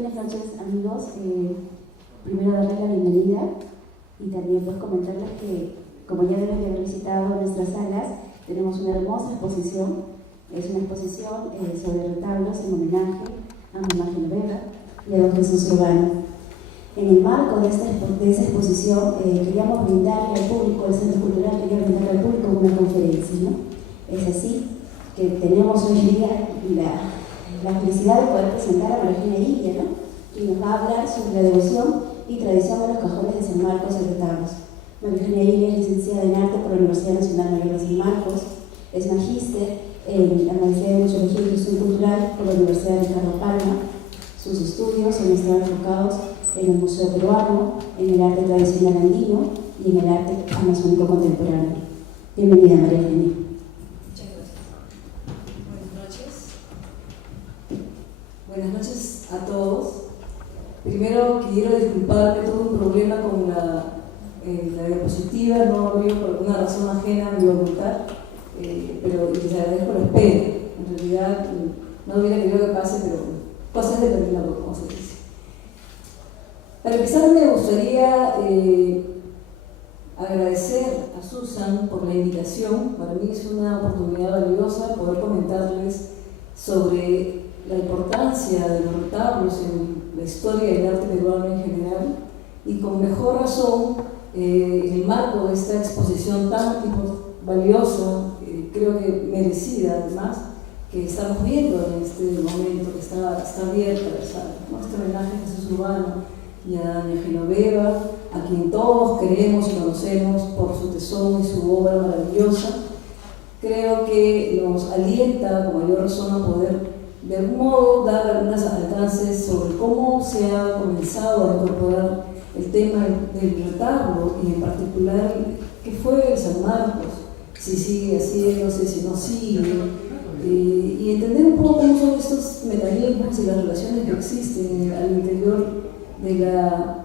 Buenas noches, amigos. Primero darles la bienvenida y también pues comentarles que, como ya deben de haber visitado nuestras salas, tenemos una hermosa exposición. Es una exposición sobre retablos en homenaje a Mamá Genoveva y a Don Jesús Urbano. En el marco de esa exposición queríamos brindarle al público, el Centro Cultural quería brindarle al público una conferencia, ¿no? Es así que tenemos hoy día la felicidad de poder presentar a María Eugenia Ilia, ¿no? Quien nos va a hablar sobre la devoción y tradición de los cajones de San Marcos y retablos. María Eugenia Ilia es licenciada en Arte por la Universidad Nacional Mayor de San Marcos, es magíster en la Maestría de Museología y Gestión Cultural por la Universidad de Ricardo Palma. Sus estudios han estado enfocados en el Museo Peruano, en el arte tradicional andino y en el arte amazónico contemporáneo. Bienvenida, María Eugenia. Buenas noches a todos. Primero quiero disculparme, tuve un problema con la diapositiva, no abrió por alguna razón ajena a mi voluntad, pero les agradezco la espera. En realidad no hubiera querido que pase, pero cosas de terminador, como se dice. Para empezar me gustaría agradecer a Susan por la invitación. Para mí es una oportunidad valiosa poder comentarles sobre la importancia de los retablos en la historia del arte peruano en general, y con mejor razón en el marco de esta exposición tan valiosa, creo que merecida además, que estamos viendo en este momento, que está abierta la sala, ¿no? Este homenaje a Jesús Urbano y a Doña Genoveva, a quien todos queremos y conocemos por su tesón y su obra maravillosa. Creo que nos alienta con mayor razón a poder de algún modo dar algunos alcances sobre cómo se ha comenzado a incorporar el tema del retablo, y en particular qué fue el San Marcos, si sigue haciéndose, si no sigue, y entender un poco cómo son estos mecanismos y las relaciones que existen al interior de la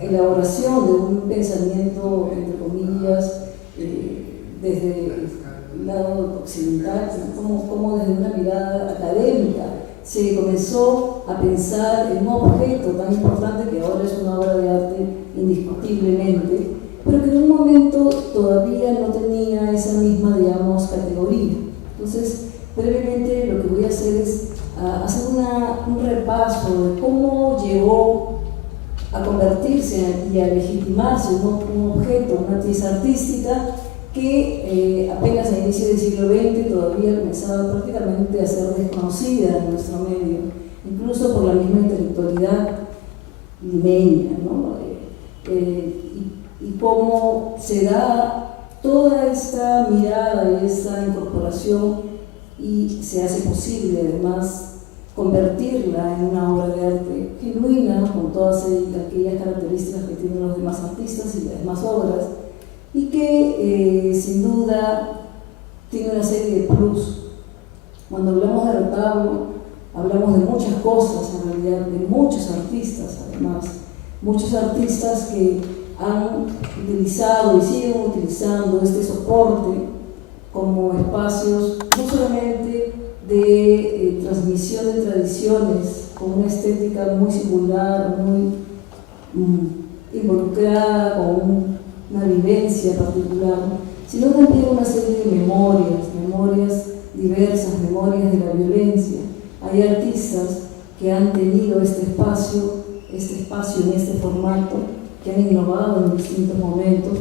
elaboración de un pensamiento, entre comillas, desde el lado occidental, como desde una mirada académica se comenzó a pensar en un objeto tan importante que ahora es una obra de arte indiscutiblemente, pero que en un momento todavía no tenía esa misma, digamos, categoría. Entonces, brevemente lo que voy a hacer es hacer un repaso de cómo llegó a convertirse y a legitimarse un objeto, una pieza artística que apenas a inicio del siglo XX todavía comenzaba prácticamente a ser desconocida en nuestro medio, incluso por la misma intelectualidad limeña, ¿no? Y cómo se da toda esta mirada y esta incorporación y se hace posible además convertirla en una obra de arte genuina, con todas aquellas características que tienen los demás artistas y las demás obras, y que sin duda tiene una serie de plus. Cuando hablamos de retablo, hablamos de muchas cosas, en realidad, de muchos artistas además, muchos artistas que han utilizado y siguen utilizando este soporte como espacios no solamente de transmisión de tradiciones, con una estética muy singular, muy involucrada con una vivencia particular, sino también una serie de memorias diversas, memorias de la violencia. Hay artistas que han tenido este espacio en este formato, que han innovado en distintos momentos.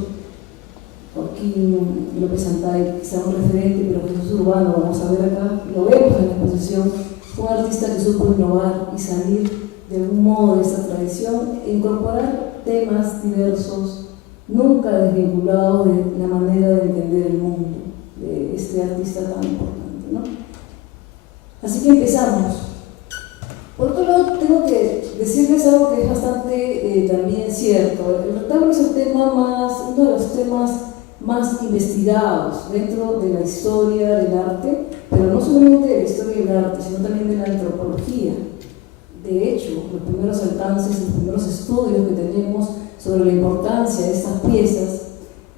Joaquín López Santay, quizá un referente, pero Jesús Urbano, vamos a ver acá, lo vemos en la exposición, fue un artista que supo innovar y salir de algún modo de esta tradición e incorporar temas diversos, nunca desvinculados de la manera de entender el mundo de este artista tan importante, ¿no? Así que empezamos. Por otro lado, tengo que decirles algo que es bastante también cierto. El retablo es uno de los temas más investigados dentro de la historia del arte, pero no solamente de la historia del arte, sino también de la antropología. De hecho, los primeros alcances, los primeros estudios que tenemos sobre la importancia de estas piezas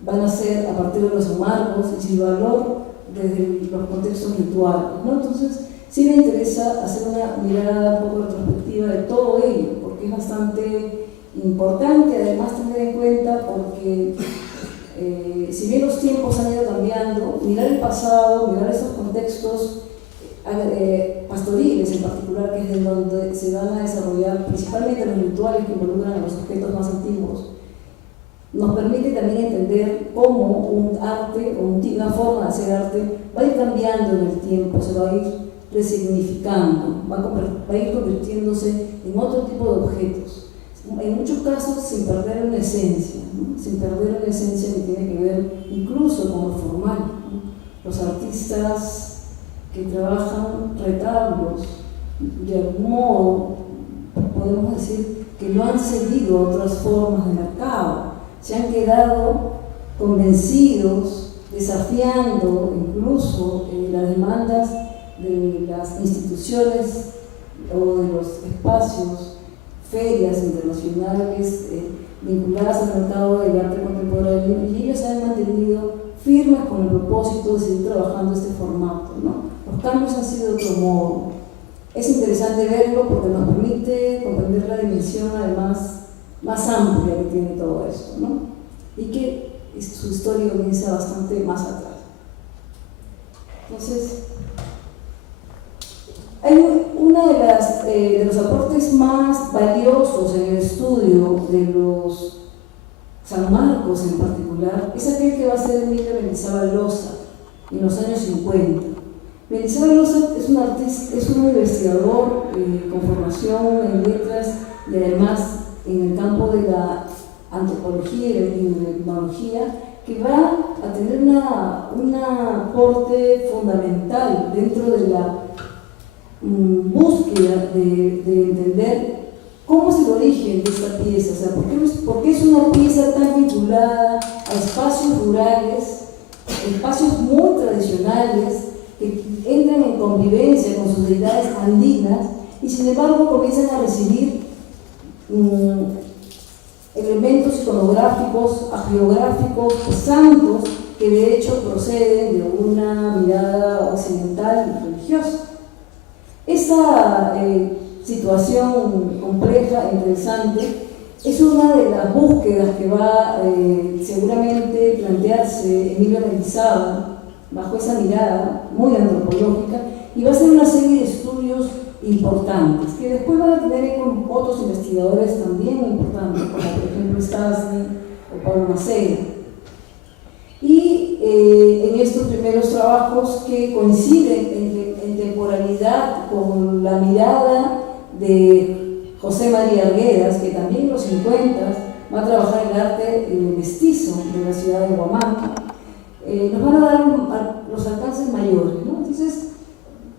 van a ser a partir de los San Marcos y sin valor desde los contextos rituales, ¿no? Entonces, sí me interesa hacer una mirada un poco retrospectiva de todo importante además tener en cuenta porque si bien los tiempos han ido cambiando, mirar el pasado, mirar estos contextos pastoriles en particular, que es de donde se van a desarrollar principalmente los rituales que involucran a los objetos más antiguos, nos permite también entender cómo un arte o una forma de hacer arte va a ir cambiando en el tiempo, se va a ir resignificando, va a ir convirtiéndose en otro tipo de objetos. En muchos casos sin perder una esencia, ¿no? Sin perder una esencia que tiene que ver incluso con lo formal, ¿no? Los artistas que trabajan retablos, de algún modo, podemos decir que no han seguido otras formas de mercado, se han quedado convencidos, desafiando incluso las demandas de las instituciones o de los espacios, ferias internacionales vinculadas al mercado del arte contemporáneo, y ellos se han mantenido firmes con el propósito de seguir trabajando este formato, ¿no? Los cambios han sido de otro modo. Es interesante verlo porque nos permite comprender la dimensión además más amplia que tiene todo esto, ¿no? Y que su historia comienza bastante más atrás. Entonces, hay uno de los aportes más valiosos en el estudio de los San Marcos en particular, es aquel que va a ser Emilio Mendizábal Loza en los años 50. Mendizábal Loza es un artista, es un investigador con formación en letras y además en el campo de la antropología y la etnología, que va a tener un aporte fundamental dentro de la búsqueda de entender cómo es el origen de esta pieza, o sea, por qué es una pieza tan vinculada a espacios rurales, espacios muy tradicionales, que entran en convivencia con sus deidades andinas y sin embargo comienzan a recibir elementos iconográficos, hagiográficos, santos, que de hecho proceden de una mirada occidental y religiosa. Esta situación compleja, interesante, es una de las búsquedas que va seguramente plantearse Emilio Mendizábal bajo esa mirada muy antropológica, y va a ser una serie de estudios importantes que después van a tener con otros investigadores también importantes, como por ejemplo Stasny o Pablo Macera. Y en estos primeros trabajos que coinciden en temporalidad con la mirada de José María Arguedas, que también en los 50 va a trabajar el arte mestizo de la ciudad de Huamanga, nos van a dar los alcances mayores, ¿no? Entonces,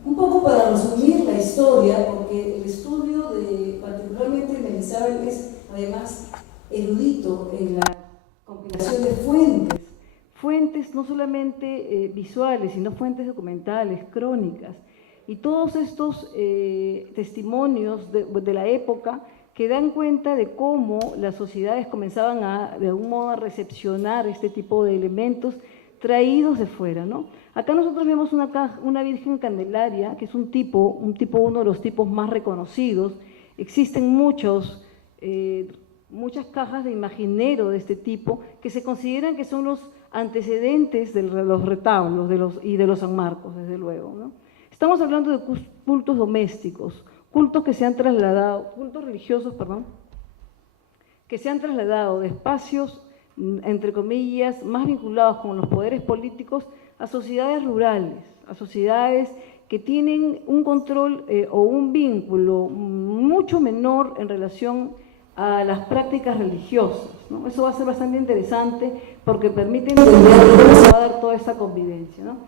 un poco para resumir la historia, porque el estudio particularmente de Mendizábal es además erudito en la compilación de fuentes no solamente visuales, sino fuentes documentales, crónicas, y todos estos testimonios de la época que dan cuenta de cómo las sociedades comenzaban de algún modo a recepcionar este tipo de elementos traídos de fuera, ¿no? Acá nosotros vemos una Virgen Candelaria, que es uno de los tipos más reconocidos. Existen muchas cajas de imaginero de este tipo que se consideran que son los antecedentes de los retablos y de los San Marcos, desde luego, ¿no? Estamos hablando de cultos domésticos, cultos religiosos, que se han trasladado de espacios, entre comillas, más vinculados con los poderes políticos a sociedades rurales, a sociedades que tienen un control o un vínculo mucho menor en relación a las prácticas religiosas, ¿no? Eso va a ser bastante interesante porque permite entender cómo se va a dar toda esta convivencia, ¿no?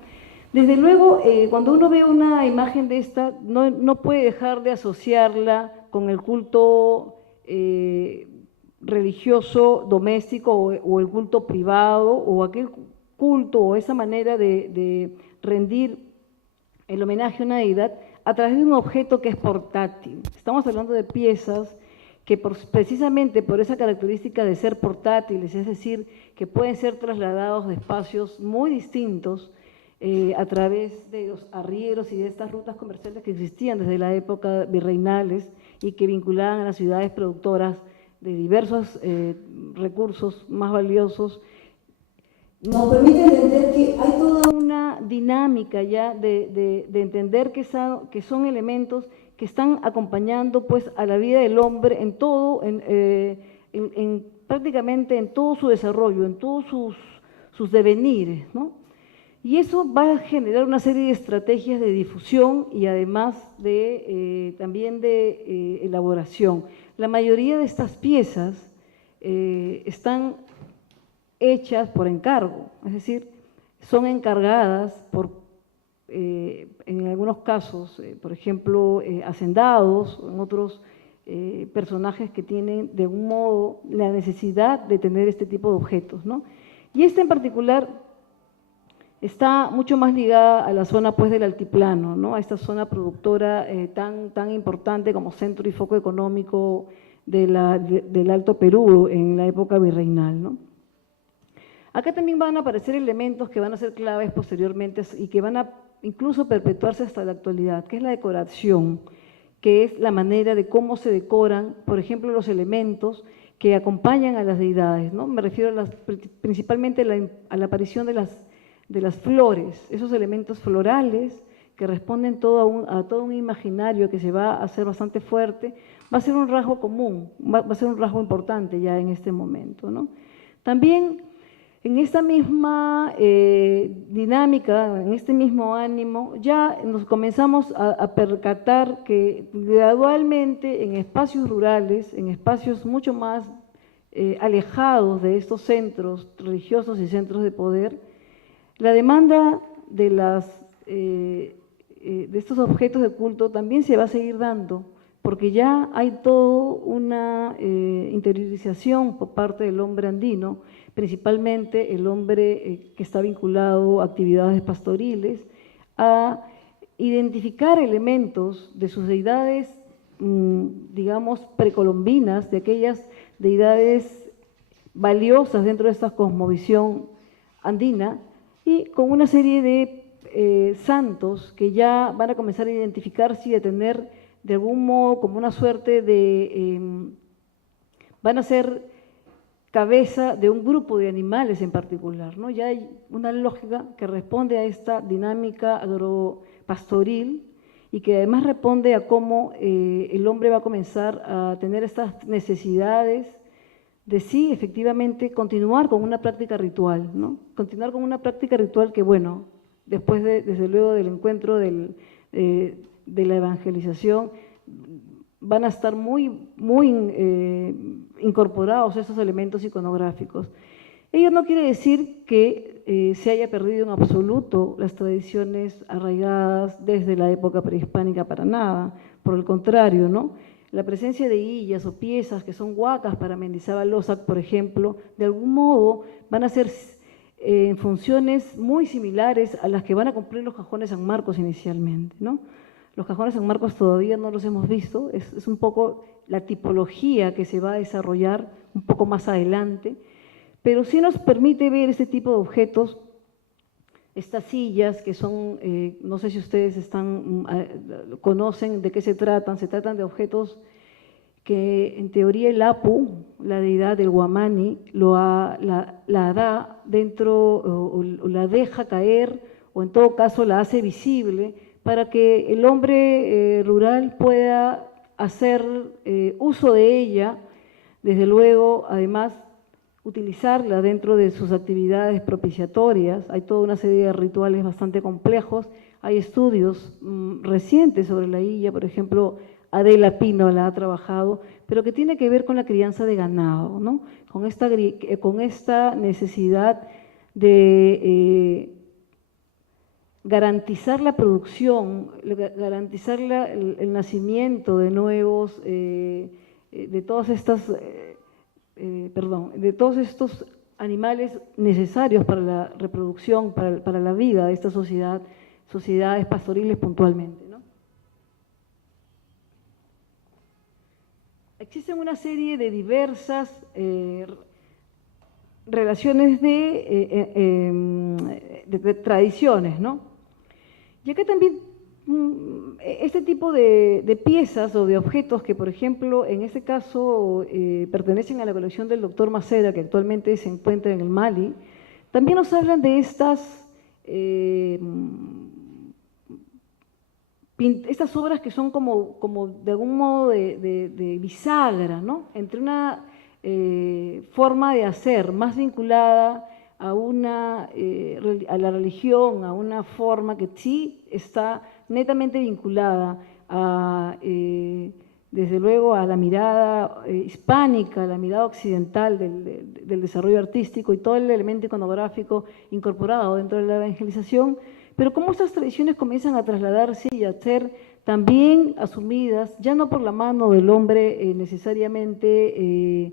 Desde luego, cuando uno ve una imagen de esta, no puede dejar de asociarla con el culto religioso doméstico o el culto privado, o aquel culto o esa manera de rendir el homenaje a una deidad a través de un objeto que es portátil. Estamos hablando de piezas que precisamente por esa característica de ser portátiles, es decir, que pueden ser trasladados de espacios muy distintos a través de los arrieros y de estas rutas comerciales que existían desde la época virreinales y que vinculaban a las ciudades productoras de diversos recursos más valiosos, nos permite entender que hay toda una dinámica ya de entender que son elementos que están acompañando pues a la vida del hombre en todo, prácticamente en todo su desarrollo, en todos sus devenires, ¿no? Y eso va a generar una serie de estrategias de difusión y además también de elaboración. La mayoría de estas piezas están hechas por encargo, es decir, son encargadas en algunos casos, por ejemplo, hacendados, en otros personajes que tienen de algún modo la necesidad de tener este tipo de objetos, ¿no? Y esta en particular está mucho más ligada a la zona pues del altiplano, ¿no? A esta zona productora tan importante como centro y foco económico del Alto Perú en la época virreinal, ¿no? Acá también van a aparecer elementos que van a ser claves posteriormente y que van a incluso perpetuarse hasta la actualidad, que es la decoración, que es la manera de cómo se decoran, por ejemplo, los elementos que acompañan a las deidades, ¿no? Me refiero principalmente a la aparición de las flores, esos elementos florales que responden a todo un imaginario que se va a hacer bastante fuerte, va a ser un rasgo común, va a ser un rasgo importante ya en este momento, ¿no? También en esta misma dinámica, en este mismo ánimo, ya nos comenzamos a percatar que gradualmente en espacios rurales, en espacios mucho más alejados de estos centros religiosos y centros de poder, la demanda de estos objetos de culto también se va a seguir dando, porque ya hay toda una interiorización por parte del hombre andino, principalmente el hombre que está vinculado a actividades pastoriles, a identificar elementos de sus deidades, digamos, precolombinas, de aquellas deidades valiosas dentro de esta cosmovisión andina, y con una serie de santos que ya van a comenzar a identificarse y a tener de algún modo como una suerte van a ser cabeza de un grupo de animales en particular, ¿no? Ya hay una lógica que responde a esta dinámica agropastoril y que además responde a cómo el hombre va a comenzar a tener estas necesidades de sí, efectivamente, continuar con una práctica ritual, ¿no? Continuar con una práctica ritual que, bueno, después desde luego del encuentro de la evangelización, van a estar muy incorporados esos elementos iconográficos. Ello no quiere decir que se haya perdido en absoluto las tradiciones arraigadas desde la época prehispánica para nada, por el contrario, ¿no? La presencia de hillas o piezas que son huacas para Mendizábal Osac, por ejemplo, de algún modo van a ser funciones muy similares a las que van a cumplir los cajones San Marcos inicialmente, ¿no? Los cajones San Marcos todavía no los hemos visto, es un poco la tipología que se va a desarrollar un poco más adelante, pero sí nos permite ver este tipo de objetos, estas sillas que son, no sé si ustedes conocen de qué se tratan de objetos que en teoría el Apu, la deidad del Guamani, la da dentro o la deja caer o en todo caso la hace visible para que el hombre rural pueda hacer uso de ella, desde luego, además, utilizarla dentro de sus actividades propiciatorias. Hay toda una serie de rituales bastante complejos, hay estudios recientes sobre la hilla, por ejemplo, Adela Pino la ha trabajado, pero que tiene que ver con la crianza de ganado, ¿no? Con esta necesidad de garantizar la producción, garantizar el nacimiento de nuevos, de todos estos animales necesarios para la reproducción, para la vida de esta sociedades pastoriles puntualmente, ¿no? Existen una serie de diversas relaciones de tradiciones, ¿no? Y acá también este tipo de piezas o de objetos que, por ejemplo, en este caso pertenecen a la colección del doctor Macera, que actualmente se encuentra en el Mali, también nos hablan de estas obras que son como de algún modo de bisagra, ¿no? Entre una forma de hacer más vinculada a la religión, a una forma que sí está netamente vinculada a, desde luego, a la mirada hispánica, a la mirada occidental del desarrollo artístico y todo el elemento iconográfico incorporado dentro de la evangelización, pero cómo estas tradiciones comienzan a trasladarse y a ser también asumidas, ya no por la mano del hombre necesariamente,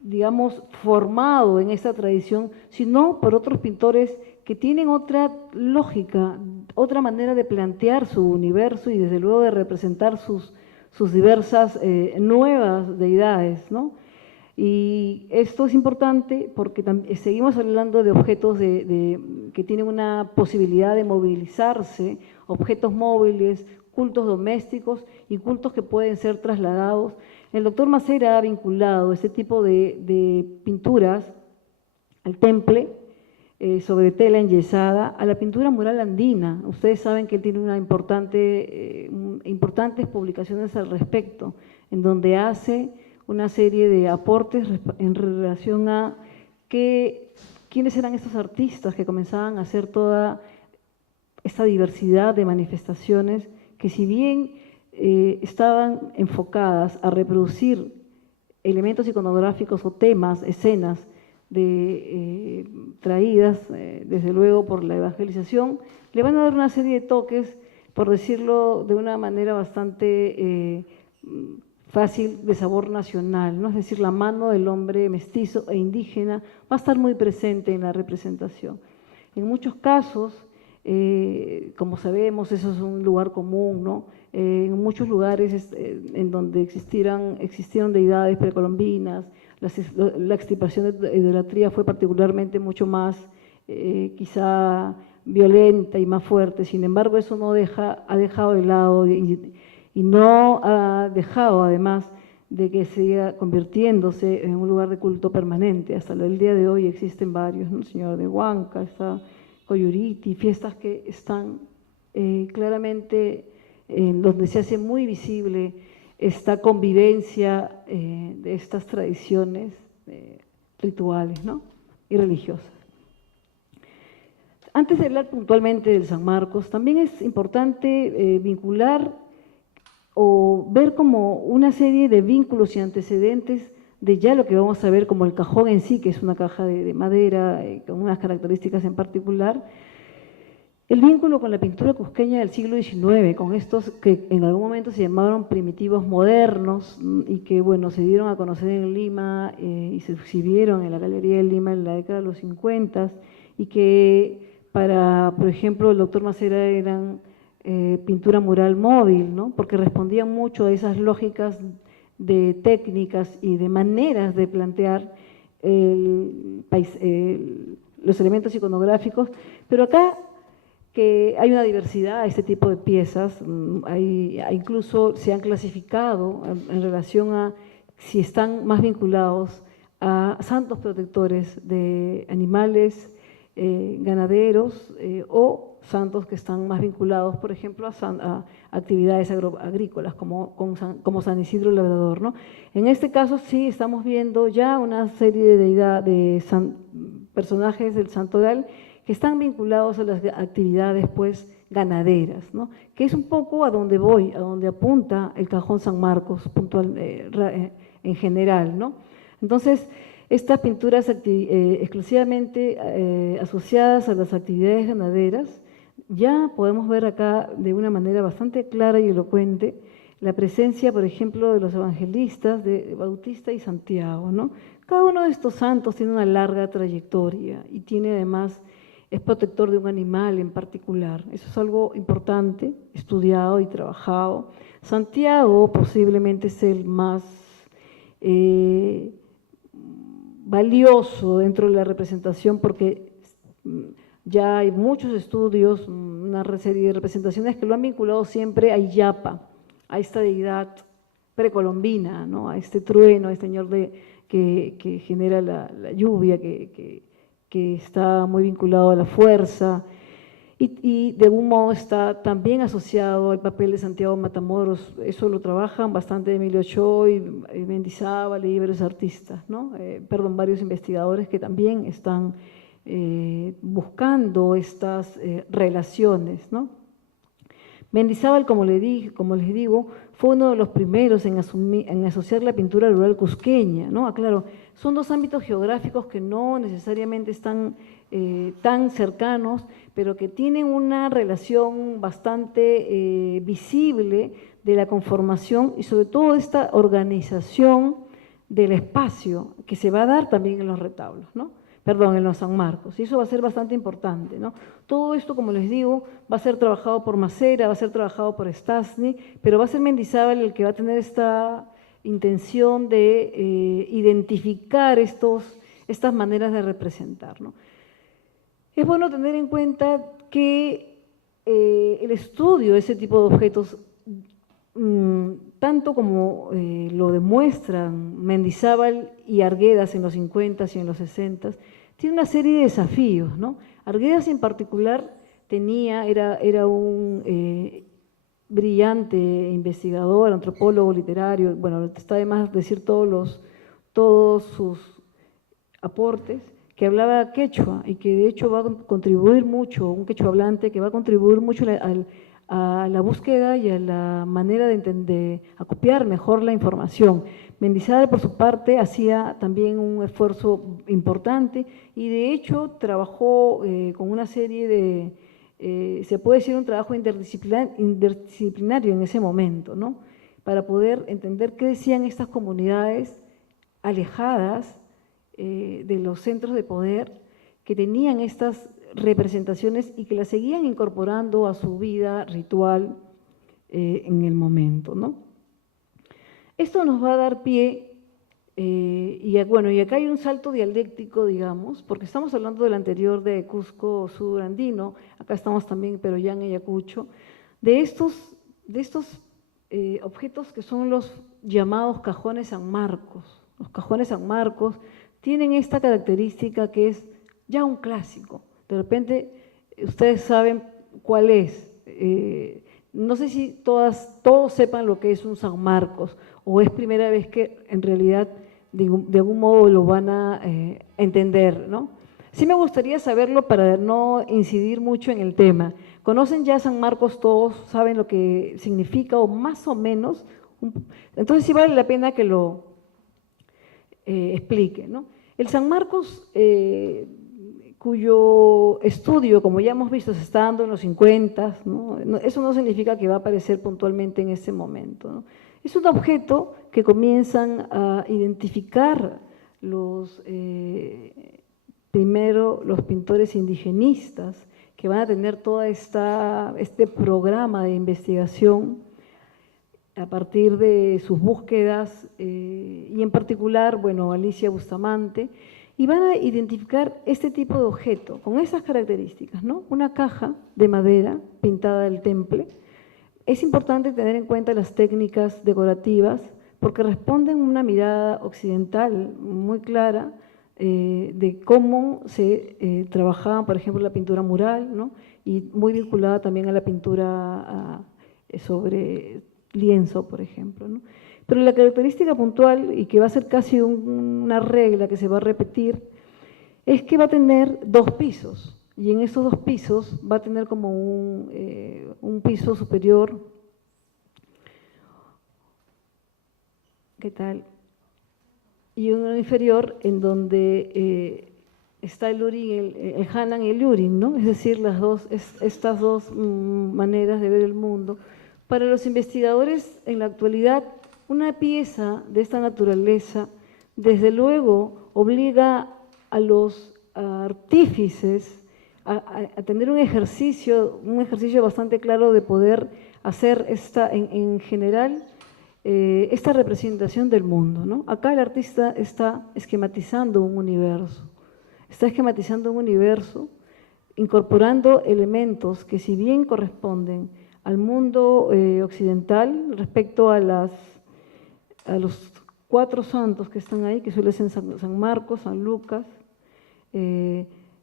digamos, formado en esta tradición, sino por otros pintores que tienen otra lógica, otra manera de plantear su universo y desde luego de representar sus diversas nuevas deidades, ¿no? Y esto es importante porque seguimos hablando de objetos que tienen una posibilidad de movilizarse, objetos móviles, cultos domésticos y cultos que pueden ser trasladados. El doctor Macera ha vinculado este tipo de pinturas al temple, sobre tela enyesada, a la pintura mural andina. Ustedes saben que él tiene importantes publicaciones al respecto, en donde hace una serie de aportes en relación a quiénes eran estos artistas que comenzaban a hacer toda esta diversidad de manifestaciones que, si bien estaban enfocadas a reproducir elementos iconográficos o temas, escenas traídas desde luego por la evangelización, le van a dar una serie de toques, por decirlo de una manera bastante fácil, de sabor nacional, ¿no? Es decir, la mano del hombre mestizo e indígena va a estar muy presente en la representación. En muchos casos, como sabemos, eso es un lugar común, ¿no? En muchos lugares en donde existieron deidades precolombinas, la extirpación de idolatría fue particularmente mucho más quizá violenta y más fuerte. Sin embargo, eso no ha dejado de lado y no ha dejado, además, de que siga convirtiéndose en un lugar de culto permanente. Hasta el día de hoy existen varios, ¿no? El Señor de Huanca, está Coyuriti, fiestas que están claramente donde se hace muy visible esta convivencia de estas tradiciones rituales, ¿no? Y religiosas. Antes de hablar puntualmente del San Marcos, también es importante vincular o ver como una serie de vínculos y antecedentes de ya lo que vamos a ver como el cajón en sí, que es una caja de madera con unas características en particular, el vínculo con la pintura cusqueña del siglo XIX, con estos que en algún momento se llamaron primitivos modernos y que, bueno, se dieron a conocer en Lima y se exhibieron en la Galería de Lima en la década de los 50 y que para, por ejemplo, el doctor Macera eran pintura mural móvil, ¿no? Porque respondían mucho a esas lógicas de técnicas y de maneras de plantear los elementos iconográficos, pero acá que hay una diversidad a este tipo de piezas, incluso se han clasificado en relación a si están más vinculados a santos protectores de animales ganaderos o santos que están más vinculados, por ejemplo, a actividades agrícolas, como San Isidro Labrador, ¿no? En este caso sí estamos viendo ya una serie de personajes del santoral que están vinculados a las actividades pues ganaderas, ¿no? Que es un poco a donde voy, a donde apunta el cajón San Marcos puntual, en general, ¿no? Entonces, estas pinturas exclusivamente asociadas a las actividades ganaderas, ya podemos ver acá de una manera bastante clara y elocuente la presencia, por ejemplo, de los evangelistas de Bautista y Santiago, ¿no? Cada uno de estos santos tiene una larga trayectoria y tiene además, es protector de un animal en particular. Eso es algo importante, estudiado y trabajado. Santiago posiblemente es el más valioso dentro de la representación porque Ya hay muchos estudios, una serie de representaciones que lo han vinculado siempre a Illapa, a esta deidad precolombina, ¿no? A este trueno, a este señor que genera la lluvia, que está muy vinculado a la fuerza, y de algún modo está también asociado al papel de Santiago Matamoros. Eso lo trabajan bastante Emilio Ochoa, Mendizábal y varios artistas, ¿no? Varios investigadores que también están buscando estas relaciones, ¿no? Mendizábal, como les digo, fue uno de los primeros en asociar la pintura rural cusqueña, ¿no? Claro, son dos ámbitos geográficos que no necesariamente están tan cercanos, pero que tienen una relación bastante visible de la conformación y sobre todo esta organización del espacio que se va a dar también en los retablos, ¿no? En los San Marcos, y eso va a ser bastante importante, ¿no? Todo esto, como les digo, va a ser trabajado por Macera, va a ser trabajado por Stastny, pero va a ser Mendizábal el que va a tener esta intención de identificar estas maneras de representar, ¿no? Es bueno tener en cuenta que el estudio de ese tipo de objetos, tanto como lo demuestran Mendizábal y Arguedas en los 50s y en los 60s, tiene una serie de desafíos, ¿no? Arguedas en particular era un brillante investigador, antropólogo, literario, bueno, está de más decir todos sus aportes, que hablaba quechua y que de hecho va a contribuir mucho, un quechua hablante que va a contribuir mucho a la búsqueda y a la manera de acopiar mejor la información. Mendizábal, por su parte, hacía también un esfuerzo importante y de hecho trabajó con una serie se puede decir un trabajo interdisciplinario en ese momento, ¿no? Para poder entender qué decían estas comunidades alejadas de los centros de poder, que tenían estas representaciones y que las seguían incorporando a su vida ritual en el momento, ¿no? Esto nos va a dar pie, y acá hay un salto dialéctico, digamos, porque estamos hablando del anterior de Cusco Sudandino, acá estamos también, pero ya en Ayacucho, de estos objetos que son los llamados cajones San Marcos. Los cajones San Marcos tienen esta característica que es ya un clásico. De repente, ustedes saben cuál es. No sé si todos sepan lo que es un San Marcos, o es primera vez que en realidad de algún modo lo van a entender, ¿no? Sí me gustaría saberlo para no incidir mucho en el tema. ¿Conocen ya San Marcos todos? ¿Saben lo que significa o más o menos? Entonces sí vale la pena que lo explique, ¿no? El San Marcos, cuyo estudio, como ya hemos visto, se está dando en los 50, ¿no? Eso no significa que va a aparecer puntualmente en ese momento, ¿no? Es un objeto que comienzan a identificar primero los pintores indigenistas, que van a tener todo este programa de investigación a partir de sus búsquedas, y en particular, Alicia Bustamante, y van a identificar este tipo de objeto con esas características, ¿no? Una caja de madera pintada del temple. Es importante tener en cuenta las técnicas decorativas porque responden a una mirada occidental muy clara de cómo se trabajaba, por ejemplo, la pintura mural, ¿no? Y muy vinculada también a la pintura sobre lienzo, por ejemplo, ¿no? Pero la característica puntual, y que va a ser casi una regla que se va a repetir, es que va a tener 2 pisos, y en esos 2 pisos va a tener como un piso superior, ¿qué tal? Y uno inferior en donde está el urin, el Hanan y el urin, ¿no? Es decir, estas dos maneras de ver el mundo. Para los investigadores en la actualidad, una pieza de esta naturaleza, desde luego, obliga a los artífices a tener un ejercicio bastante claro de poder hacer en general esta representación del mundo, ¿no? Acá el artista está esquematizando un universo incorporando elementos que si bien corresponden al mundo occidental respecto a los 4 santos que están ahí, que suelen ser San Marcos, San Lucas,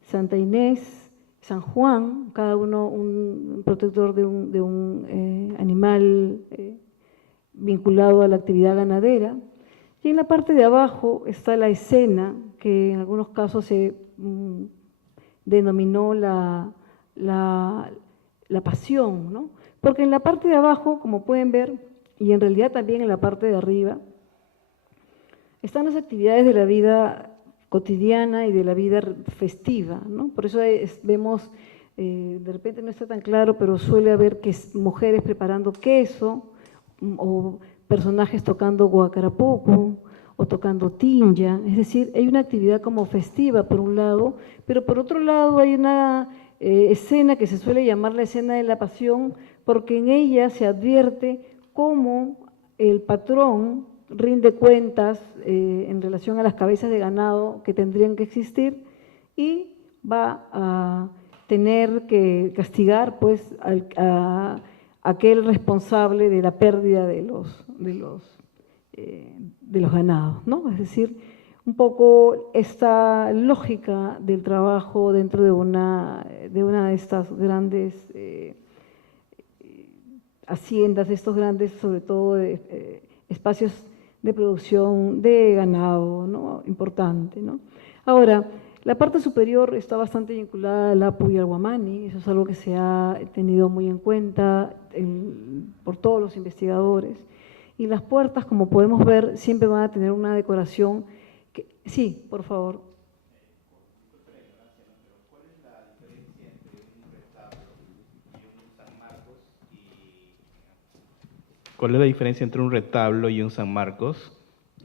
Santa Inés, San Juan, cada uno un protector de un animal vinculado a la actividad ganadera. Y en la parte de abajo está la escena, que en algunos casos se denominó la pasión, ¿no? Porque en la parte de abajo, como pueden ver, y en realidad también en la parte de arriba, están las actividades de la vida cotidiana y de la vida festiva, ¿no? Por eso vemos, de repente no está tan claro, pero suele haber mujeres preparando queso, o personajes tocando guacarapuco, o tocando tinja, es decir, hay una actividad como festiva por un lado, pero por otro lado hay una escena que se suele llamar la escena de la pasión, porque en ella se advierte cómo el patrón rinde cuentas en relación a las cabezas de ganado que tendrían que existir y va a tener que castigar pues a aquel responsable de la pérdida de los ganados, ¿no? Es decir, un poco esta lógica del trabajo dentro de una de estas grandes haciendas, estos grandes, sobre todo, espacios de producción de ganado, ¿no? Importante, ¿no? Ahora, la parte superior está bastante vinculada al Apu y al Guamani, eso es algo que se ha tenido muy en cuenta por todos los investigadores. Y las puertas, como podemos ver, siempre van a tener una decoración que… Sí, por favor. ¿Cuál es la diferencia entre un retablo y un San Marcos? ¿Cuál es la diferencia entre un retablo y un San Marcos?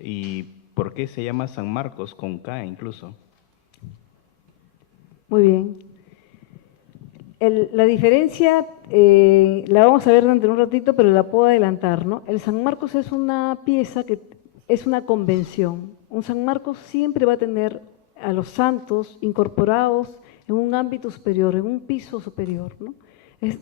¿Y por qué se llama San Marcos con K incluso? Muy bien. La diferencia la vamos a ver dentro de un ratito, pero la puedo adelantar, ¿no? El San Marcos es una pieza que es una convención. Un San Marcos siempre va a tener a los santos incorporados en un ámbito superior, en un piso superior, ¿no?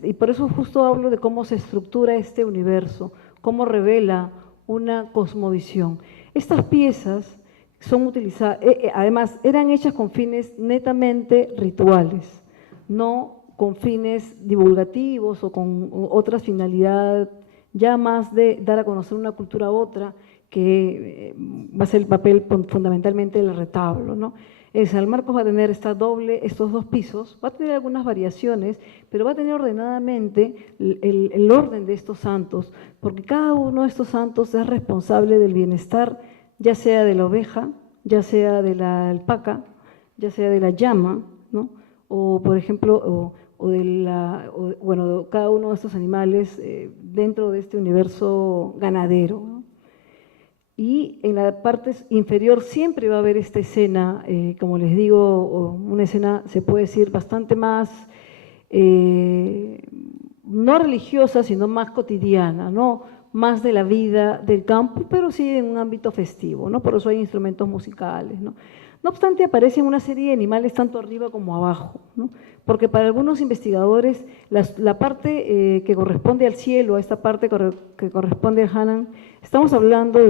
Y por eso justo hablo de cómo se estructura este universo, cómo revela una cosmovisión. Estas piezas son utilizadas, además eran hechas con fines netamente rituales, no con fines divulgativos o con otras finalidades, ya más de dar a conocer una cultura a otra, que va a ser el papel fundamentalmente del retablo, ¿no? El San Marcos va a tener estos 2 pisos, va a tener algunas variaciones, pero va a tener ordenadamente el orden de estos santos, porque cada uno de estos santos es responsable del bienestar, ya sea de la oveja, ya sea de la alpaca, ya sea de la llama, ¿no? O por ejemplo, bueno, cada uno de estos animales dentro de este universo ganadero, ¿no? Y en la parte inferior siempre va a haber esta escena, como les digo, una escena, se puede decir, bastante más, no religiosa, sino más cotidiana, ¿no? Más de la vida del campo, pero sí en un ámbito festivo, ¿no? Por eso hay instrumentos musicales, ¿no? No obstante, aparecen una serie de animales tanto arriba como abajo, ¿no? Porque para algunos investigadores la parte que corresponde al cielo, esta parte que corresponde al Hanan, estamos hablando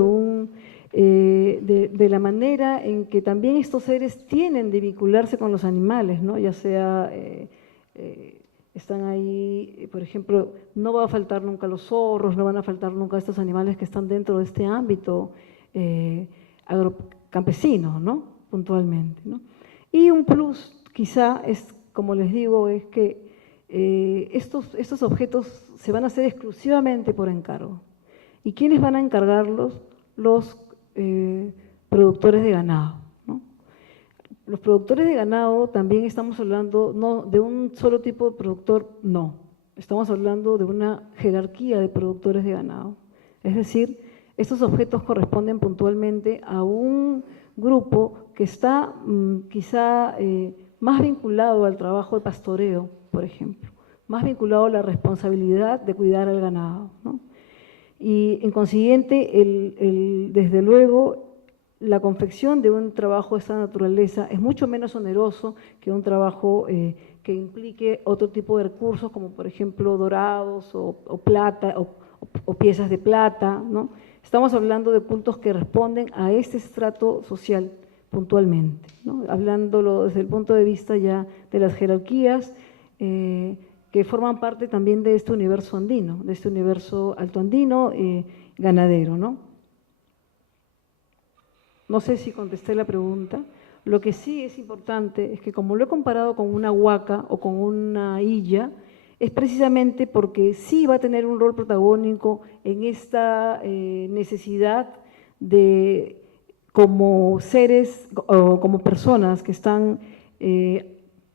de la manera en que también estos seres tienen de vincularse con los animales, ¿no? Ya sea, están ahí, por ejemplo, no va a faltar nunca los zorros, no van a faltar nunca estos animales que están dentro de este ámbito campesino, ¿no? Puntualmente, ¿no? Y un plus quizá es, como les digo, es que estos objetos se van a hacer exclusivamente por encargo. ¿Y quiénes van a encargarlos? Los productores de ganado, ¿no? Los productores de ganado también estamos hablando no de un solo tipo de productor, no. Estamos hablando de una jerarquía de productores de ganado. Es decir, estos objetos corresponden puntualmente a un grupo que está quizá más vinculado al trabajo de pastoreo, por ejemplo, más vinculado a la responsabilidad de cuidar al ganado, ¿no? Y en consiguiente, desde luego, la confección de un trabajo de esta naturaleza es mucho menos oneroso que un trabajo que implique otro tipo de recursos, como por ejemplo dorados o plata o piezas de plata, ¿no? Estamos hablando de puntos que responden a este estrato social puntualmente, ¿no? Hablándolo desde el punto de vista ya de las jerarquías que forman parte también de este universo andino, de este universo altoandino ganadero, ¿no? No sé si contesté la pregunta. Lo que sí es importante es que como lo he comparado con una huaca o con una illa, es precisamente porque sí va a tener un rol protagónico en esta necesidad de, como seres o como personas que están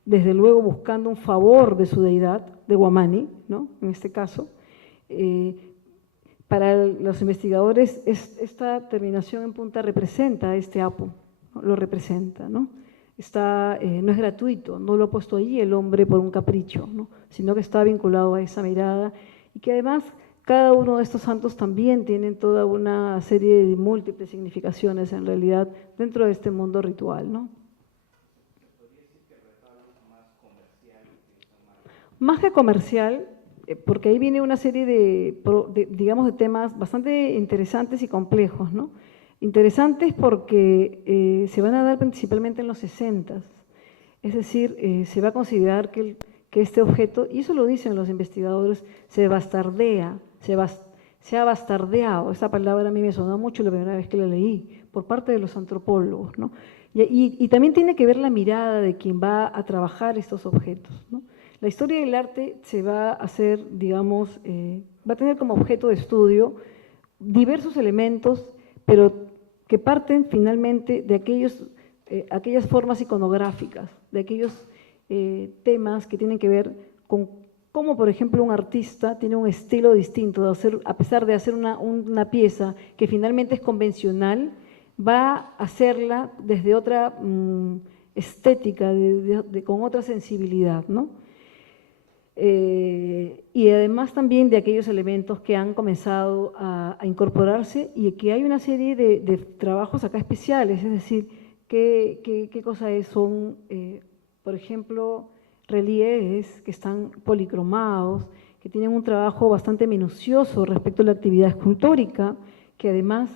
desde luego buscando un favor de su deidad, de Guamani, ¿no? En este caso, para los investigadores esta terminación en punta representa este apo, ¿no? Lo representa, ¿no? No es gratuito, no lo ha puesto allí el hombre por un capricho, ¿no? Sino que está vinculado a esa mirada y que además cada uno de estos santos también tienen toda una serie de múltiples significaciones en realidad dentro de este mundo ritual, ¿no? Más que comercial, porque ahí viene una serie digamos, de temas bastante interesantes y complejos, ¿no? Interesantes porque se van a dar principalmente en los 60, es decir, se va a considerar que este objeto, y eso lo dicen los investigadores, se bastardea, se ha bastardeado, esa palabra a mí me sonó mucho la primera vez que la leí, por parte de los antropólogos, ¿no? Y también tiene que ver la mirada de quien va a trabajar estos objetos, ¿no? La historia del arte se va a hacer, digamos, va a tener como objeto de estudio diversos elementos, pero que parten finalmente de aquellas formas iconográficas, de aquellos temas que tienen que ver con cómo, por ejemplo, un artista tiene un estilo distinto, a pesar de hacer una pieza que finalmente es convencional, va a hacerla desde otra estética, con otra sensibilidad, ¿no? Y además también de aquellos elementos que han comenzado a incorporarse y que hay una serie de trabajos acá especiales, es decir, qué cosa son, por ejemplo, relieves que están policromados, que tienen un trabajo bastante minucioso respecto a la actividad escultórica, que además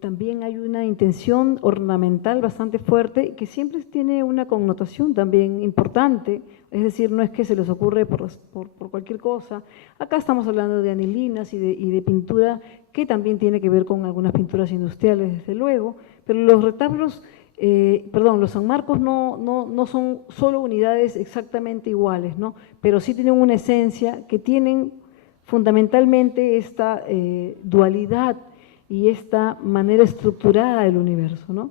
también hay una intención ornamental bastante fuerte que siempre tiene una connotación también importante, es decir, no es que se les ocurre por cualquier cosa. Acá estamos hablando de anilinas y de pintura que también tiene que ver con algunas pinturas industriales, desde luego, pero los retablos, los San Marcos no son solo unidades exactamente iguales, ¿no? Pero sí tienen una esencia que tienen fundamentalmente esta dualidad y esta manera estructurada del universo, ¿no?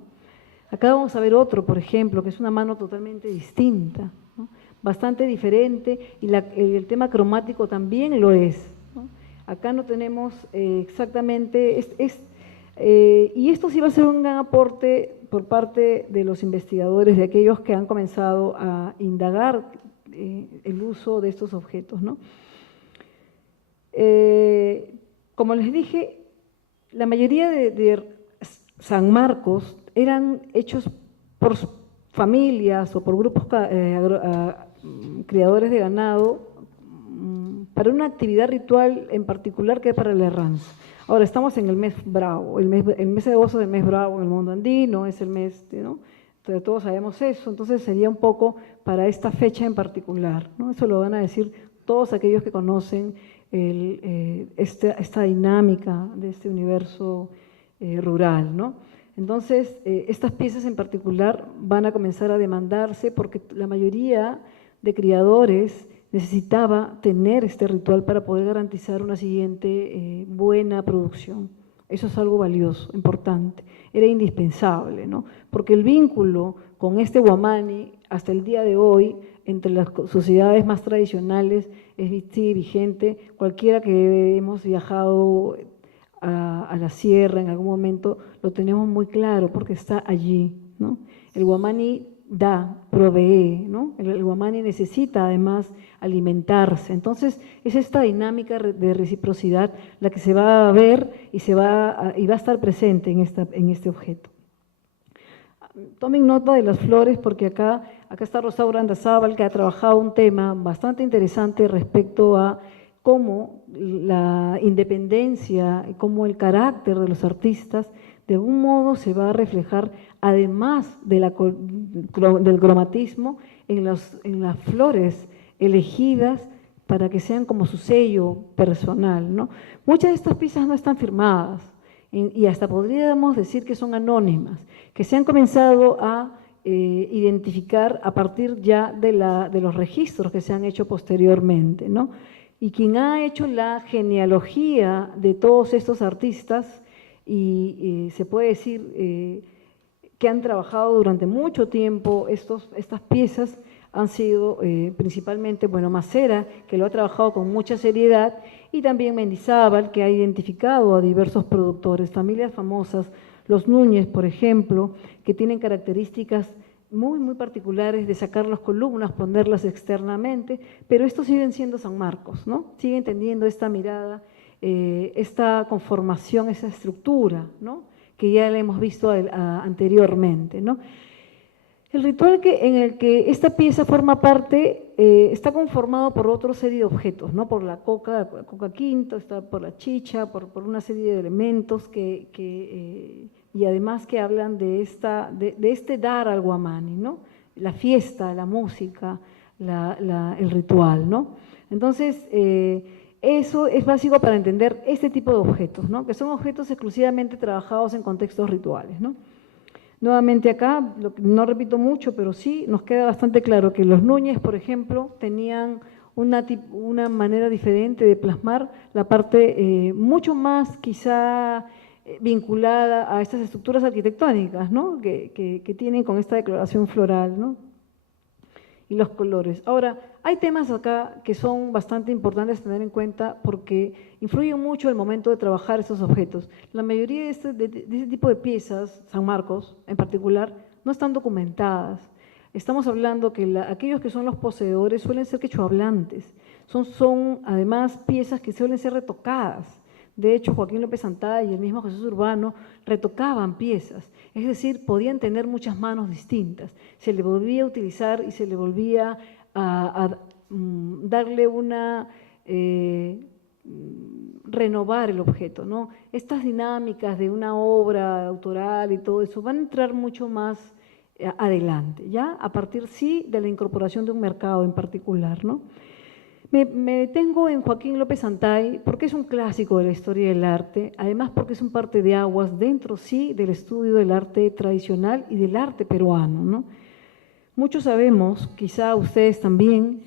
Acá vamos a ver otro, por ejemplo, que es una mano totalmente distinta, ¿no? Bastante diferente, y el tema cromático también lo es, ¿no? Acá no tenemos exactamente, y esto sí va a ser un gran aporte por parte de los investigadores, de aquellos que han comenzado a indagar el uso de estos objetos, ¿no? Como les dije, la mayoría de San Marcos eran hechos por familias o por grupos criadores de ganado para una actividad ritual en particular que es para la erranza. Ahora, estamos en el mes bravo, el mes de agosto es el mes bravo en el mundo andino, es el mes, ¿no? Entonces, todos sabemos eso, entonces sería un poco para esta fecha en particular, ¿no? Eso lo van a decir todos aquellos que conocen esta dinámica de este universo rural, ¿no? Entonces, estas piezas en particular van a comenzar a demandarse porque la mayoría de criadores necesitaba tener este ritual para poder garantizar una siguiente buena producción. Eso es algo valioso, importante, era indispensable, ¿no? Porque el vínculo con este Guamani hasta el día de hoy entre las sociedades más tradicionales sigue vigente. Cualquiera que hemos viajado a la sierra en algún momento lo tenemos muy claro porque está allí, ¿no? El Guamani provee, ¿no? El guamani necesita además alimentarse. Entonces, es esta dinámica de reciprocidad la que se va a ver y va a estar presente en este objeto. Tomen nota de las flores porque acá está Rosaura Andazábal, que ha trabajado un tema bastante interesante respecto a cómo la independencia y cómo el carácter de los artistas de algún modo se va a reflejar, además del cromatismo, en las flores elegidas para que sean como su sello personal, ¿no? Muchas de estas piezas no están firmadas y hasta podríamos decir que son anónimas, que se han comenzado a identificar a partir ya de los registros que se han hecho posteriormente, ¿no? Y quien ha hecho la genealogía de todos estos artistas, y se puede decir que han trabajado durante mucho tiempo estas piezas, han sido principalmente, bueno, Macera, que lo ha trabajado con mucha seriedad, y también Mendizábal, que ha identificado a diversos productores, familias famosas, los Núñez, por ejemplo, que tienen características muy, muy particulares de sacar las columnas, ponerlas externamente, pero estos siguen siendo San Marcos, ¿no? Siguen teniendo esta mirada, esta conformación, esa estructura, ¿no? Que ya la hemos visto anteriormente, ¿no? El ritual en el que esta pieza forma parte está conformado por otra serie de objetos, ¿no? Por la coca quinto, está por la chicha, por una serie de elementos y además que hablan de este dar al guamani, ¿no? La fiesta, la música, el ritual, ¿no? Entonces, eso es básico para entender este tipo de objetos, ¿no? Que son objetos exclusivamente trabajados en contextos rituales, ¿no? Nuevamente acá, no repito mucho, pero sí nos queda bastante claro que los Núñez, por ejemplo, tenían una manera diferente de plasmar la parte mucho más quizá vinculada a estas estructuras arquitectónicas, ¿no? que tienen con esta decoloración floral, ¿no? Y los colores. Ahora, hay temas acá que son bastante importantes tener en cuenta porque influyen mucho el momento de trabajar estos objetos. La mayoría de este tipo de piezas, San Marcos en particular, no están documentadas. Estamos hablando que aquellos que son los poseedores suelen ser quechohablantes. Son además piezas que suelen ser retocadas. De hecho, Joaquín López Santalla y el mismo Jesús Urbano retocaban piezas, es decir, podían tener muchas manos distintas. Se le volvía a utilizar y se le volvía a darle renovar el objeto, ¿no? Estas dinámicas de una obra autoral y todo eso van a entrar mucho más adelante, ¿ya? A partir, sí, de la incorporación de un mercado en particular, ¿no? Me detengo en Joaquín López Santay porque es un clásico de la historia del arte, además porque es un parte de aguas dentro, sí, del estudio del arte tradicional y del arte peruano, ¿no? Muchos sabemos, quizá ustedes también,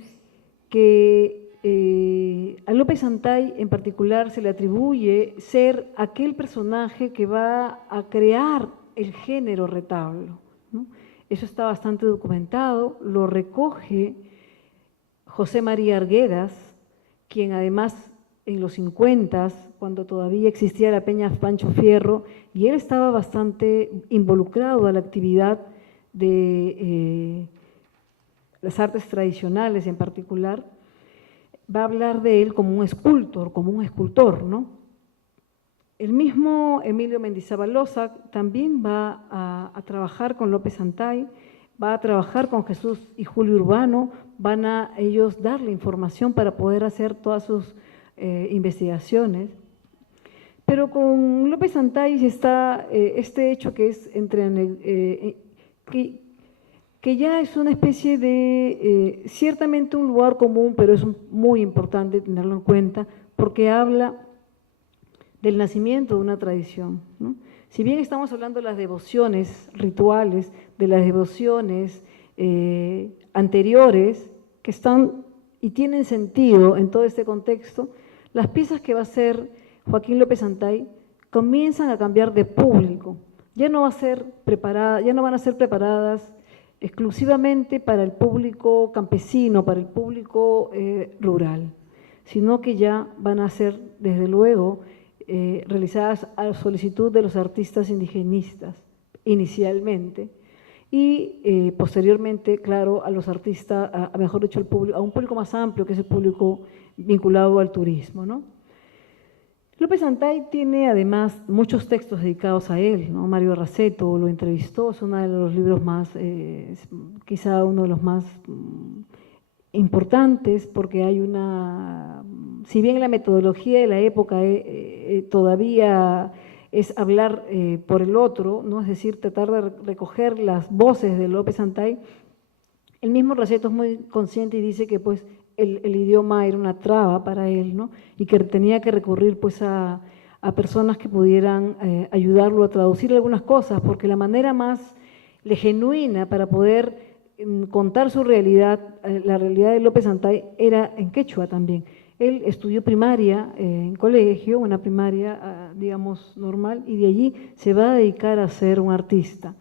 que a López Santay en particular se le atribuye ser aquel personaje que va a crear el género retablo, ¿no? Eso está bastante documentado, lo recoge José María Arguedas, quien además en los 50, cuando todavía existía la Peña Pancho Fierro, y él estaba bastante involucrado a la actividad de las artes tradicionales en particular, va a hablar de él como un escultor, ¿no? El mismo Emilio Mendizábal Loza también va a trabajar con López Santay, va a trabajar con Jesús y Julio Urbano, van a ellos darle información para poder hacer todas sus investigaciones. Pero con López Santay está este hecho que es que ya es una especie de, ciertamente un lugar común, pero es muy importante tenerlo en cuenta, porque habla del nacimiento de una tradición, ¿no? Si bien estamos hablando de las devociones rituales, de las devociones anteriores, que están y tienen sentido en todo este contexto, las piezas que va a hacer Joaquín López Santay comienzan a cambiar de público. Ya no van a ser preparadas exclusivamente para el público campesino, para el público rural, sino que ya van a ser, desde luego, realizadas a solicitud de los artistas indigenistas, inicialmente, y posteriormente, claro, a los artistas, mejor dicho, a un público más amplio, que es el público vinculado al turismo, ¿no? López Antay tiene además muchos textos dedicados a él, ¿no? Mario Raceto lo entrevistó, es uno de los libros más, quizá uno de los más importantes, porque hay si bien la metodología de la época todavía es hablar por el otro, ¿no? Es decir, tratar de recoger las voces de López Antay, el mismo Raceto es muy consciente y dice que pues el idioma era una traba para él, ¿no? Y que tenía que recurrir pues a personas que pudieran ayudarlo a traducir algunas cosas, porque la manera más genuina para poder contar su realidad, la realidad de López Antay, era en quechua también. Él estudió primaria en colegio, una primaria, digamos, normal, y de allí se va a dedicar a ser un artista.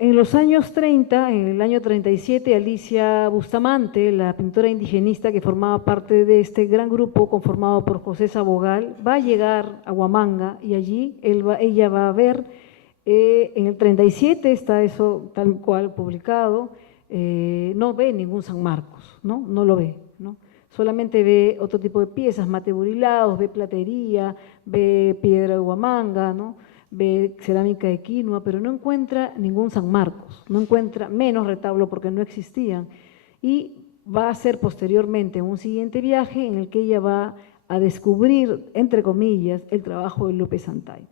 En los años 30, en el año 37, Alicia Bustamante, la pintora indigenista que formaba parte de este gran grupo conformado por José Sabogal, va a llegar a Huamanga y allí ella va a ver, en el 37 está eso tal cual publicado, no ve ningún San Marcos, no lo ve, ¿no? Solamente ve otro tipo de piezas, mateburilados, ve platería, ve piedra de Huamanga, ¿no? Ve cerámica de quinoa, pero no encuentra ningún San Marcos, no encuentra menos retablo porque no existían. Y va a ser posteriormente un siguiente viaje en el que ella va a descubrir, entre comillas, el trabajo de López Antay.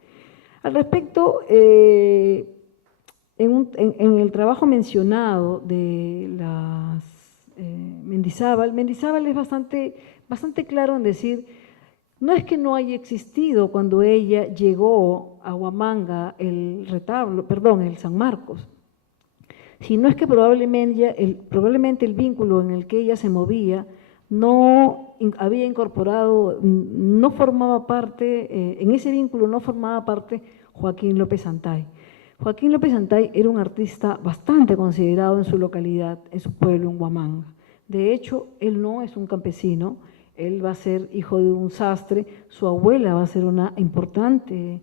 Al respecto, en el trabajo mencionado de las Mendizábal es bastante claro en decir, no es que no haya existido cuando ella llegó a Huamanga el San Marcos, sino es que probablemente el vínculo en el que ella se movía no había incorporado, no formaba parte, en ese vínculo no formaba parte Joaquín López Antay. Joaquín López Antay era un artista bastante considerado en su localidad, en su pueblo, en Huamanga. De hecho, él no es un campesino, él va a ser hijo de un sastre, su abuela va a ser una importante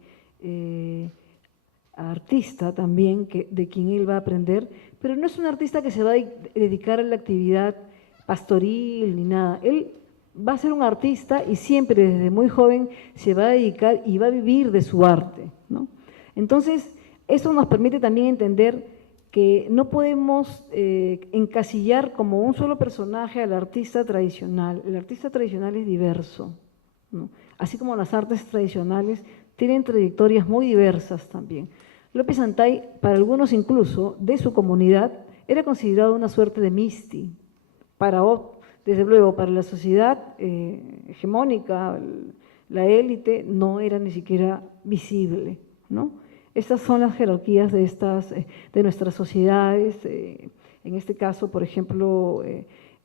artista también, de quien él va a aprender, pero no es un artista que se va a dedicar a la actividad pastoril ni nada. Él va a ser un artista y siempre desde muy joven se va a dedicar y va a vivir de su arte, ¿no? Entonces, eso nos permite también entender que no podemos encasillar como un solo personaje al artista tradicional. El artista tradicional es diverso, ¿no? Así como las artes tradicionales tienen trayectorias muy diversas también. López Antay, para algunos incluso de su comunidad, era considerado una suerte de misti. Desde luego, para la sociedad hegemónica, la élite, no era ni siquiera visible, ¿no? Estas son las jerarquías de nuestras sociedades, en este caso, por ejemplo,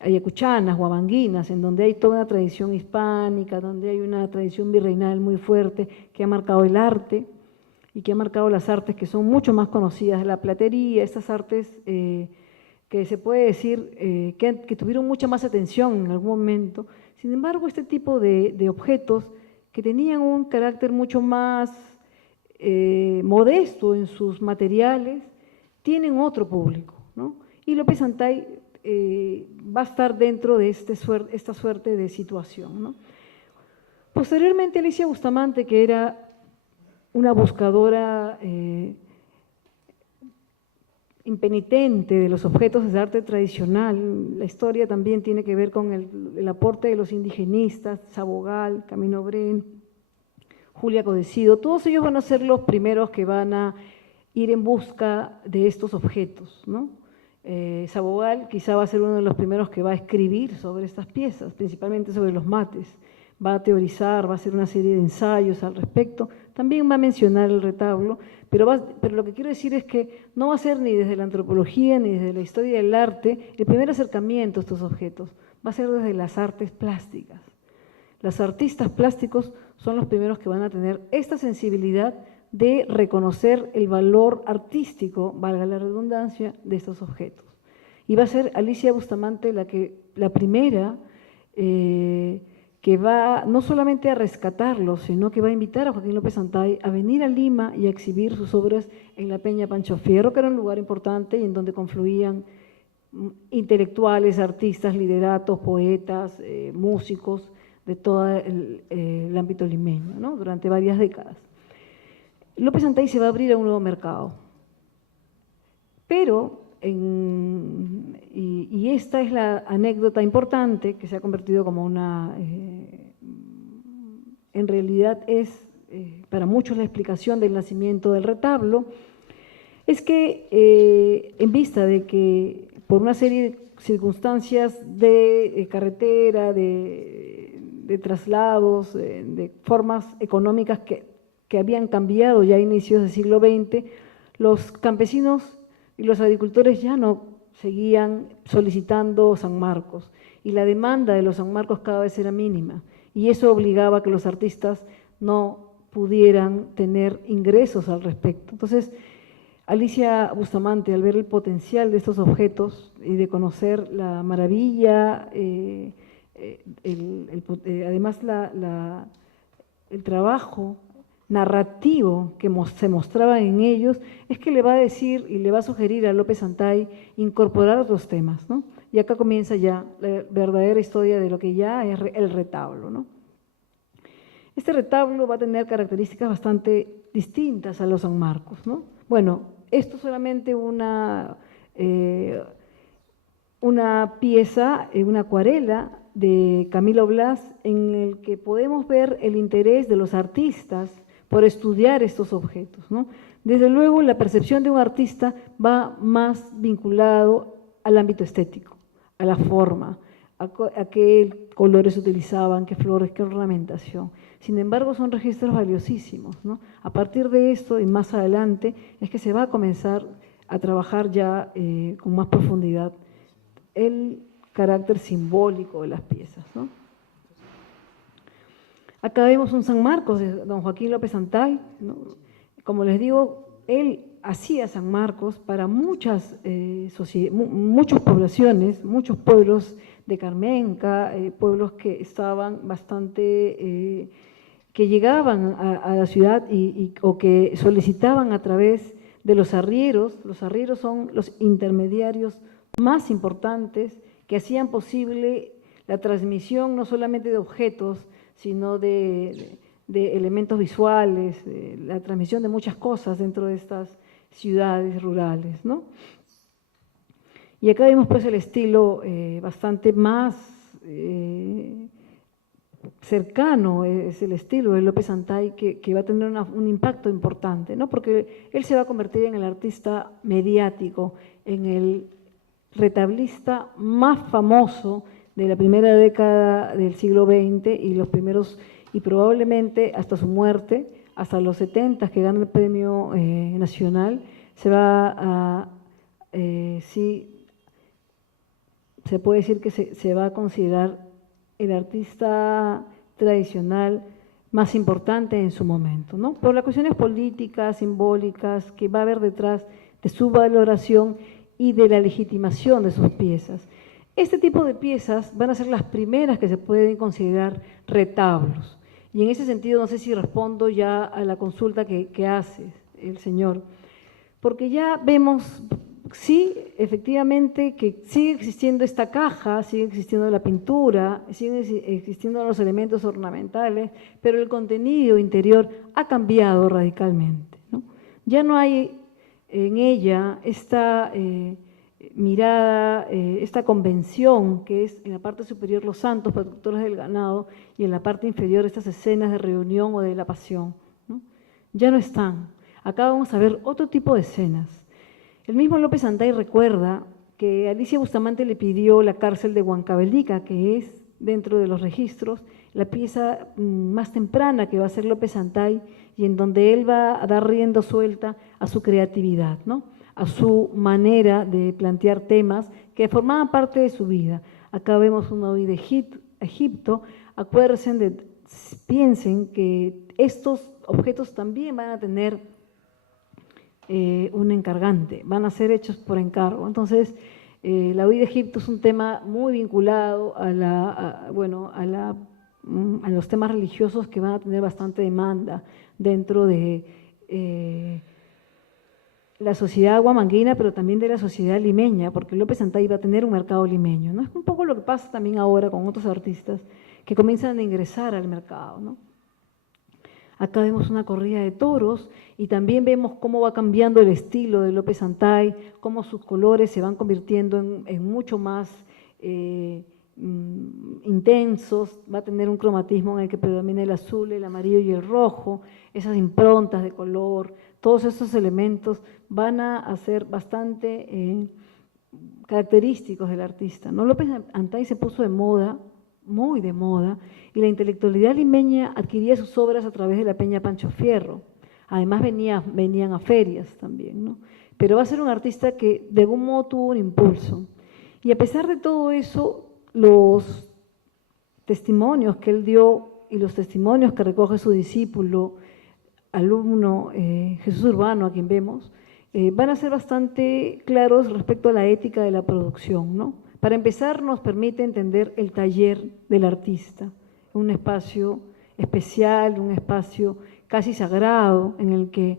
ayacuchanas, huamanguinas, en donde hay toda una tradición hispánica, donde hay una tradición virreinal muy fuerte que ha marcado el arte y que ha marcado las artes que son mucho más conocidas, la platería, estas artes que se puede decir que tuvieron mucha más atención en algún momento. Sin embargo, este tipo de objetos que tenían un carácter mucho más modesto en sus materiales, tienen otro público, ¿no? Y López Antay va a estar dentro de esta suerte de situación, ¿no? Posteriormente, Alicia Bustamante, que era una buscadora impenitente de los objetos de arte tradicional, la historia también tiene que ver con el aporte de los indigenistas, Sabogal, Camino Bren, Julia Codecido, todos ellos van a ser los primeros que van a ir en busca de estos objetos, ¿no? Sabogal quizá va a ser uno de los primeros que va a escribir sobre estas piezas, principalmente sobre los mates, va a teorizar, va a hacer una serie de ensayos al respecto, también va a mencionar el retablo, pero lo que quiero decir es que no va a ser ni desde la antropología ni desde la historia del arte el primer acercamiento a estos objetos, va a ser desde las artes plásticas. Los artistas plásticos son los primeros que van a tener esta sensibilidad de reconocer el valor artístico, valga la redundancia, de estos objetos. Y va a ser Alicia Bustamante la primera que que va no solamente a rescatarlos, sino que va a invitar a Joaquín López Santay a venir a Lima y a exhibir sus obras en la Peña Pancho Fierro, que era un lugar importante y en donde confluían intelectuales, artistas, literatos, poetas, músicos de todo el ámbito limeño, ¿no? Durante varias décadas. López Santay se va a abrir a un nuevo mercado, pero, y esta es la anécdota importante que se ha convertido como una, en realidad es para muchos la explicación del nacimiento del retablo, es que en vista de que por una serie de circunstancias de carretera, de traslados, de formas económicas que habían cambiado ya a inicios del siglo XX, los campesinos y los agricultores ya no seguían solicitando San Marcos y la demanda de los San Marcos cada vez era mínima y eso obligaba a que los artistas no pudieran tener ingresos al respecto. Entonces, Alicia Bustamante, al ver el potencial de estos objetos y de conocer la maravilla, además el trabajo narrativo que se mostraba en ellos, es que le va a decir y le va a sugerir a López Santay incorporar otros temas, ¿no? Y acá comienza ya la verdadera historia de lo que ya es el retablo, ¿no? Este retablo va a tener características bastante distintas a los San Marcos, ¿no? Bueno, esto es solamente una pieza, una acuarela de Camilo Blas en el que podemos ver el interés de los artistas por estudiar estos objetos, ¿no? Desde luego, la percepción de un artista va más vinculado al ámbito estético, a la forma, a qué colores se utilizaban, qué flores, qué ornamentación. Sin embargo, son registros valiosísimos, ¿no? A partir de esto y más adelante es que se va a comenzar a trabajar ya con más profundidad el carácter simbólico de las piezas, ¿no? Acá vemos un San Marcos de don Joaquín López Santay, ¿no? Como les digo, él hacía San Marcos para muchas poblaciones, muchos pueblos de Carmenca, pueblos que estaban bastante, que llegaban a la ciudad o que solicitaban a través de los arrieros. Los arrieros son los intermediarios más importantes que hacían posible la transmisión no solamente de objetos, sino de elementos visuales, la transmisión de muchas cosas dentro de estas ciudades rurales, ¿no? Y acá vemos pues el estilo bastante más cercano, es el estilo de López Santay que va a tener un impacto importante, ¿no? Porque él se va a convertir en el artista mediático, en el retablista más famoso de la primera década del siglo XX y los primeros, y probablemente hasta su muerte, hasta los 70 que gana el premio nacional, se va a, sí, se puede decir que se va a considerar el artista tradicional más importante en su momento, ¿no? Por las cuestiones políticas, simbólicas, que va a haber detrás de su valoración y de la legitimación de sus piezas. Este tipo de piezas van a ser las primeras que se pueden considerar retablos. Y en ese sentido, no sé si respondo ya a la consulta que hace el señor, porque ya vemos, sí, efectivamente, que sigue existiendo esta caja, sigue existiendo la pintura, siguen existiendo los elementos ornamentales, pero el contenido interior ha cambiado radicalmente, ¿no? Ya no hay en ella esta mirada, esta convención que es en la parte superior los santos protectores del ganado y en la parte inferior estas escenas de reunión o de la pasión, ¿no? Ya no están. Acá vamos a ver otro tipo de escenas. El mismo López Santay recuerda que Alicia Bustamante le pidió la cárcel de Huancavelica, que es dentro de los registros la pieza más temprana que va a hacer López Santay y en donde él va a dar rienda suelta a su creatividad, ¿no? A su manera de plantear temas que formaban parte de su vida. Acá vemos una huida de Egipto. Acuérdense, piensen que estos objetos también van a tener un encargante, van a ser hechos por encargo. Entonces, la huida de Egipto es un tema muy vinculado a la a los temas religiosos que van a tener bastante demanda dentro de la sociedad huamanguina, pero también de la sociedad limeña, porque López Antay va a tener un mercado limeño, ¿no? Es un poco lo que pasa también ahora con otros artistas que comienzan a ingresar al mercado, ¿no? Acá vemos una corrida de toros y también vemos cómo va cambiando el estilo de López Antay, cómo sus colores se van convirtiendo en mucho más intensos, va a tener un cromatismo en el que predomina el azul, el amarillo y el rojo, esas improntas de color, todos esos elementos van a ser bastante característicos del artista, ¿no? López Antay se puso de moda, muy de moda, y la intelectualidad limeña adquiría sus obras a través de la Peña Pancho Fierro. Además venían a ferias también, ¿no? Pero va a ser un artista que de algún modo tuvo un impulso. Y a pesar de todo eso, los testimonios que él dio y los testimonios que recoge su discípulo, alumno Jesús Urbano, a quien vemos, van a ser bastante claros respecto a la ética de la producción, ¿no? Para empezar, nos permite entender el taller del artista, un espacio especial, un espacio casi sagrado en el que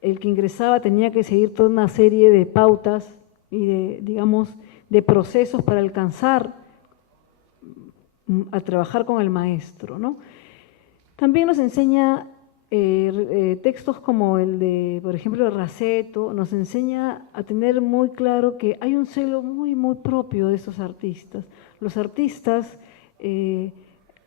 el que ingresaba tenía que seguir toda una serie de pautas y de procesos para alcanzar a trabajar con el maestro, ¿no? También nos enseña textos como el de, por ejemplo, de Raceto, nos enseña a tener muy claro que hay un celo muy, muy propio de esos artistas. Los artistas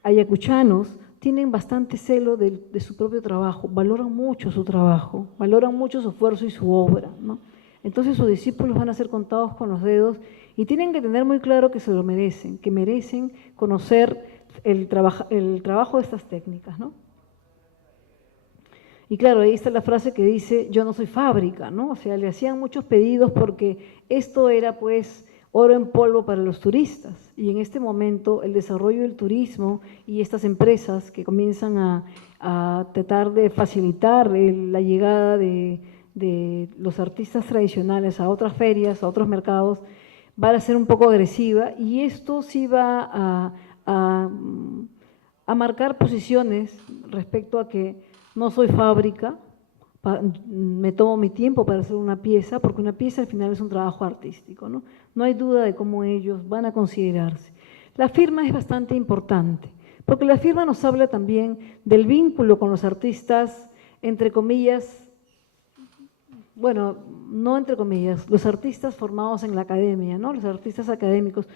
ayacuchanos tienen bastante celo de su propio trabajo, valoran mucho su trabajo, valoran mucho su esfuerzo y su obra, ¿no? Entonces sus discípulos van a ser contados con los dedos y tienen que tener muy claro que se lo merecen, que merecen conocer el trabajo de estas técnicas, ¿no? Y claro, ahí está la frase que dice, yo no soy fábrica, ¿no? O sea, le hacían muchos pedidos porque esto era pues oro en polvo para los turistas. Y en este momento el desarrollo del turismo y estas empresas que comienzan a tratar de facilitar la llegada de los artistas tradicionales a otras ferias, a otros mercados, va a ser un poco agresiva y esto sí va a marcar posiciones respecto a que no soy fábrica, me tomo mi tiempo para hacer una pieza, porque una pieza al final es un trabajo artístico, ¿no? No hay duda de cómo ellos van a considerarse. La firma es bastante importante, porque la firma nos habla también del vínculo con los artistas, entre comillas, bueno, no entre comillas, los artistas formados en la academia, ¿no? Los artistas académicos.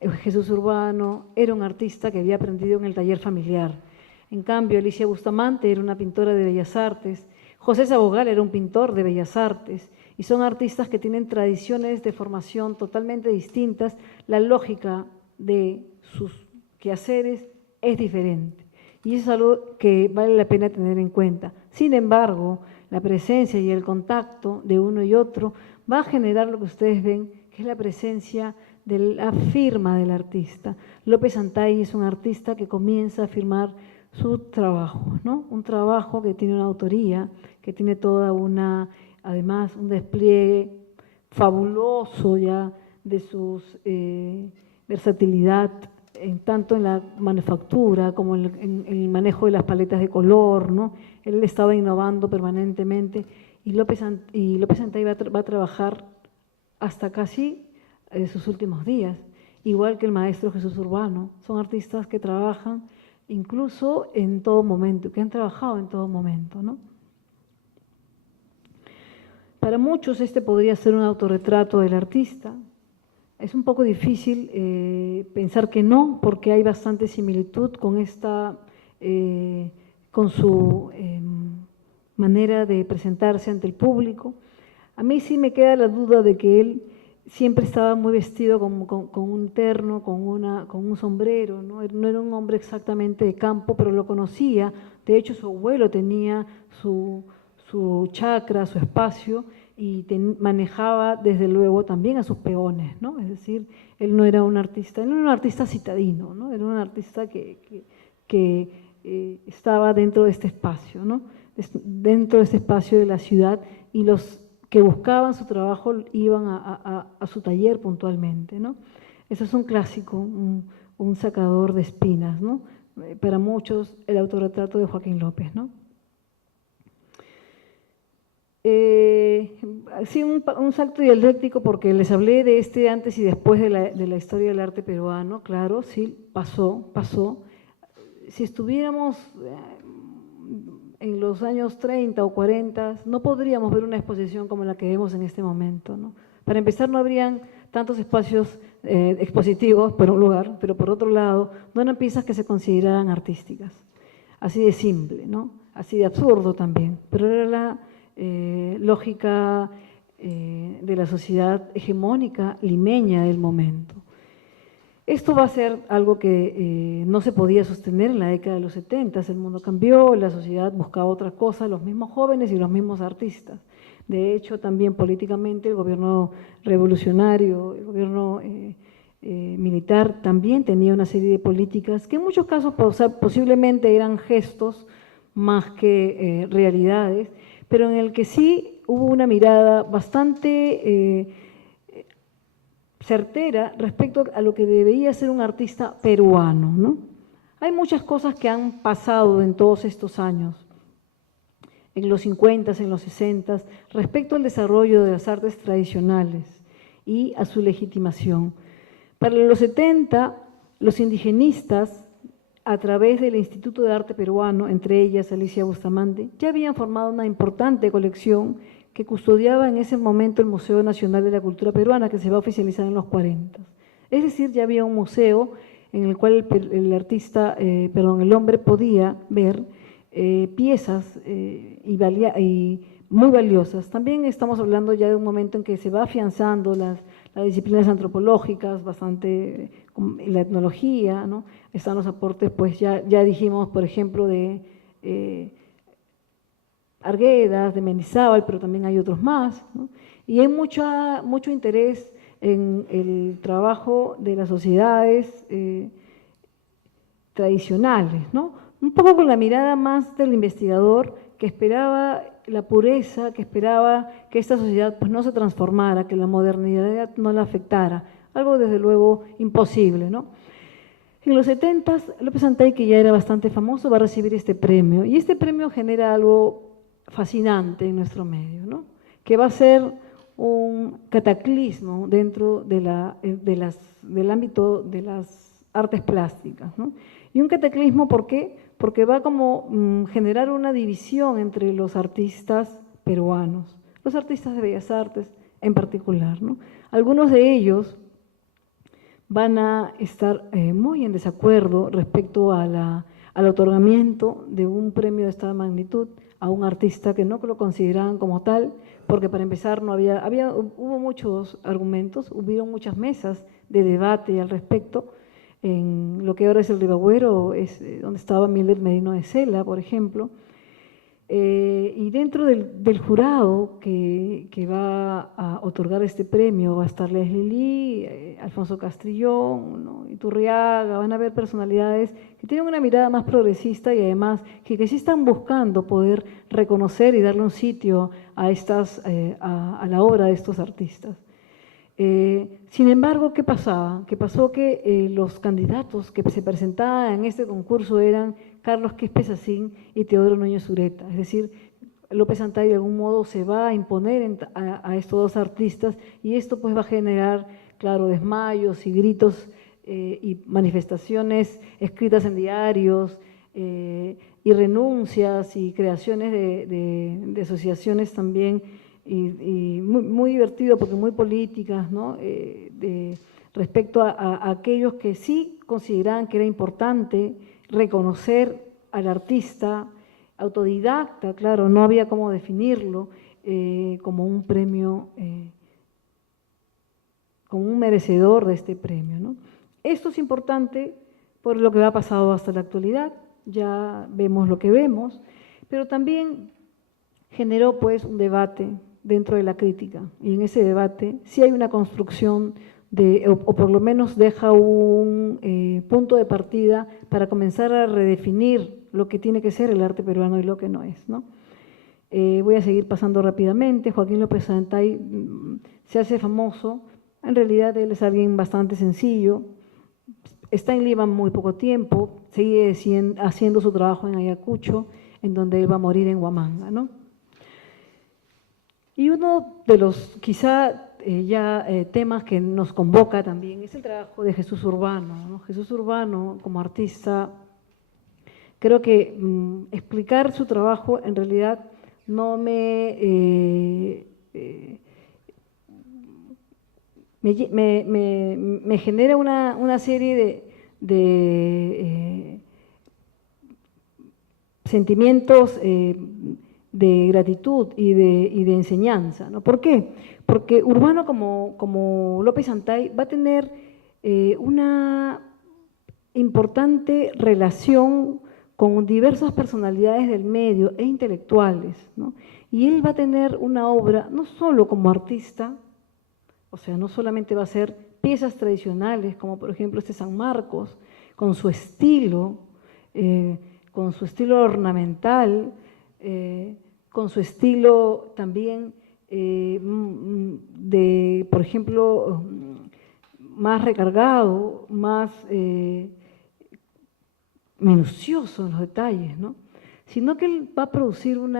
Jesús Urbano era un artista que había aprendido en el taller familiar. En cambio, Alicia Bustamante era una pintora de bellas artes, José Sabogal era un pintor de bellas artes, y son artistas que tienen tradiciones de formación totalmente distintas, la lógica de sus quehaceres es diferente, y eso es algo que vale la pena tener en cuenta. Sin embargo, la presencia y el contacto de uno y otro va a generar lo que ustedes ven, que es la presencia de la firma del artista. López Antay es un artista que comienza a firmar su trabajo, ¿no? Un trabajo que tiene una autoría, que tiene toda además un despliegue fabuloso ya de su versatilidad, tanto en la manufactura como en el manejo de las paletas de color, ¿no? Él estaba innovando permanentemente y López Antay va a trabajar hasta casi sus últimos días, igual que el maestro Jesús Urbano. Son artistas que trabajan incluso en todo momento, que han trabajado en todo momento, ¿no? Para muchos este podría ser un autorretrato del artista. Es un poco difícil pensar que no, porque hay bastante similitud con con su manera de presentarse ante el público. A mí sí me queda la duda de que él siempre estaba muy vestido con un terno, con un sombrero, ¿no? No era un hombre exactamente de campo, pero lo conocía. De hecho, su abuelo tenía su chacra, su espacio, y manejaba desde luego también a sus peones, ¿no? Es decir, él no era un artista citadino, ¿no? Era un artista que estaba dentro de este espacio, ¿no? Dentro de este espacio de la ciudad, y los que buscaban su trabajo iban a su taller puntualmente, ¿no? Eso es un clásico, un sacador de espinas, ¿no? para muchos el autorretrato de Joaquín López, ¿no? Sí, un salto dialéctico porque les hablé de este antes y después de la historia del arte peruano, claro, sí, pasó. Si estuviéramos en los años 30 o 40, no podríamos ver una exposición como la que vemos en este momento, ¿no? Para empezar, no habrían tantos espacios expositivos por un lugar, pero por otro lado, no eran piezas que se consideraran artísticas. Así de simple, ¿no? Así de absurdo también, pero era la lógica de la sociedad hegemónica limeña del momento. Esto va a ser algo que no se podía sostener en la década de los 70, el mundo cambió, la sociedad buscaba otra cosa, los mismos jóvenes y los mismos artistas. De hecho, también políticamente el gobierno revolucionario, el gobierno militar también tenía una serie de políticas que en muchos casos posiblemente eran gestos más que realidades, pero en el que sí hubo una mirada bastante certera respecto a lo que debería ser un artista peruano, ¿no? Hay muchas cosas que han pasado en todos estos años, en los 50, en los 60, respecto al desarrollo de las artes tradicionales y a su legitimación. Para los 70, los indigenistas, a través del Instituto de Arte Peruano, entre ellas Alicia Bustamante, ya habían formado una importante colección que custodiaba en ese momento el Museo Nacional de la Cultura Peruana, que se va a oficializar en los 40. Es decir, ya había un museo en el cual el hombre podía ver piezas y muy valiosas. También estamos hablando ya de un momento en que se va afianzando las disciplinas antropológicas, bastante la etnología, ¿no? Están los aportes, pues ya dijimos, por ejemplo, de Arguedas, de Mendizábal, pero también hay otros más, ¿no? Y hay mucho interés en el trabajo de las sociedades tradicionales, ¿no? Un poco con la mirada más del investigador que esperaba la pureza, que esperaba que esta sociedad pues no se transformara, que la modernidad no la afectara, algo desde luego imposible, ¿no? En los 70, López Antay, que ya era bastante famoso, va a recibir este premio, y este premio genera algo fascinante en nuestro medio, ¿no? Que va a ser un cataclismo dentro del ámbito de las artes plásticas, ¿no? Y un cataclismo, ¿por qué? Porque va como generar una división entre los artistas peruanos, los artistas de bellas artes en particular, ¿no? Algunos de ellos van a estar muy en desacuerdo respecto al otorgamiento de un premio de esta magnitud a un artista que no lo consideraban como tal, porque para empezar hubo muchos argumentos, hubieron muchas mesas de debate al respecto, en lo que ahora es el Ribagüero, donde estaba Miller Merino de Cela, por ejemplo, y dentro del jurado que va a otorgar este premio va a estar Leslie Lee, Alfonso Castrillón, ¿no? Iturriaga, van a haber personalidades que tienen una mirada más progresista y además que sí están buscando poder reconocer y darle un sitio a la obra de estos artistas. Sin embargo, ¿qué pasaba? Que pasó que los candidatos que se presentaban en este concurso eran Carlos Quispe Sacín y Teodoro Núñez Ureta. Es decir, López Antay de algún modo se va a imponer a estos dos artistas y esto pues va a generar, claro, desmayos y gritos y manifestaciones escritas en diarios y renuncias y creaciones de asociaciones también y muy divertido porque muy políticas, ¿no? Respecto a aquellos que sí consideraban que era importante reconocer al artista autodidacta, claro, no había cómo definirlo como un premio, como un merecedor de este premio, ¿no? Esto es importante por lo que ha pasado hasta la actualidad, ya vemos lo que vemos, pero también generó pues un debate dentro de la crítica y en ese debate sí hay una construcción o por lo menos deja un punto de partida para comenzar a redefinir lo que tiene que ser el arte peruano y lo que no es, ¿no? Voy a seguir pasando rápidamente. Joaquín López Antay se hace famoso, en realidad él es alguien bastante sencillo, está en Lima muy poco tiempo, sigue haciendo su trabajo en Ayacucho, en donde él va a morir en Huamanga, ¿no? Y uno de los quizá temas que nos convoca también es el trabajo de Jesús Urbano, ¿no? Jesús Urbano como artista, creo que explicar su trabajo en realidad no me genera una serie de sentimientos de gratitud y de enseñanza, ¿no? ¿Por qué? Porque Urbano como López Antay va a tener una importante relación con diversas personalidades del medio e intelectuales, ¿no? Y él va a tener una obra no solo como artista, o sea, no solamente va a ser piezas tradicionales, como por ejemplo este San Marcos, con su estilo ornamental, con su estilo también por ejemplo, más recargado, más minucioso en los detalles, ¿no? Sino que él va a producir un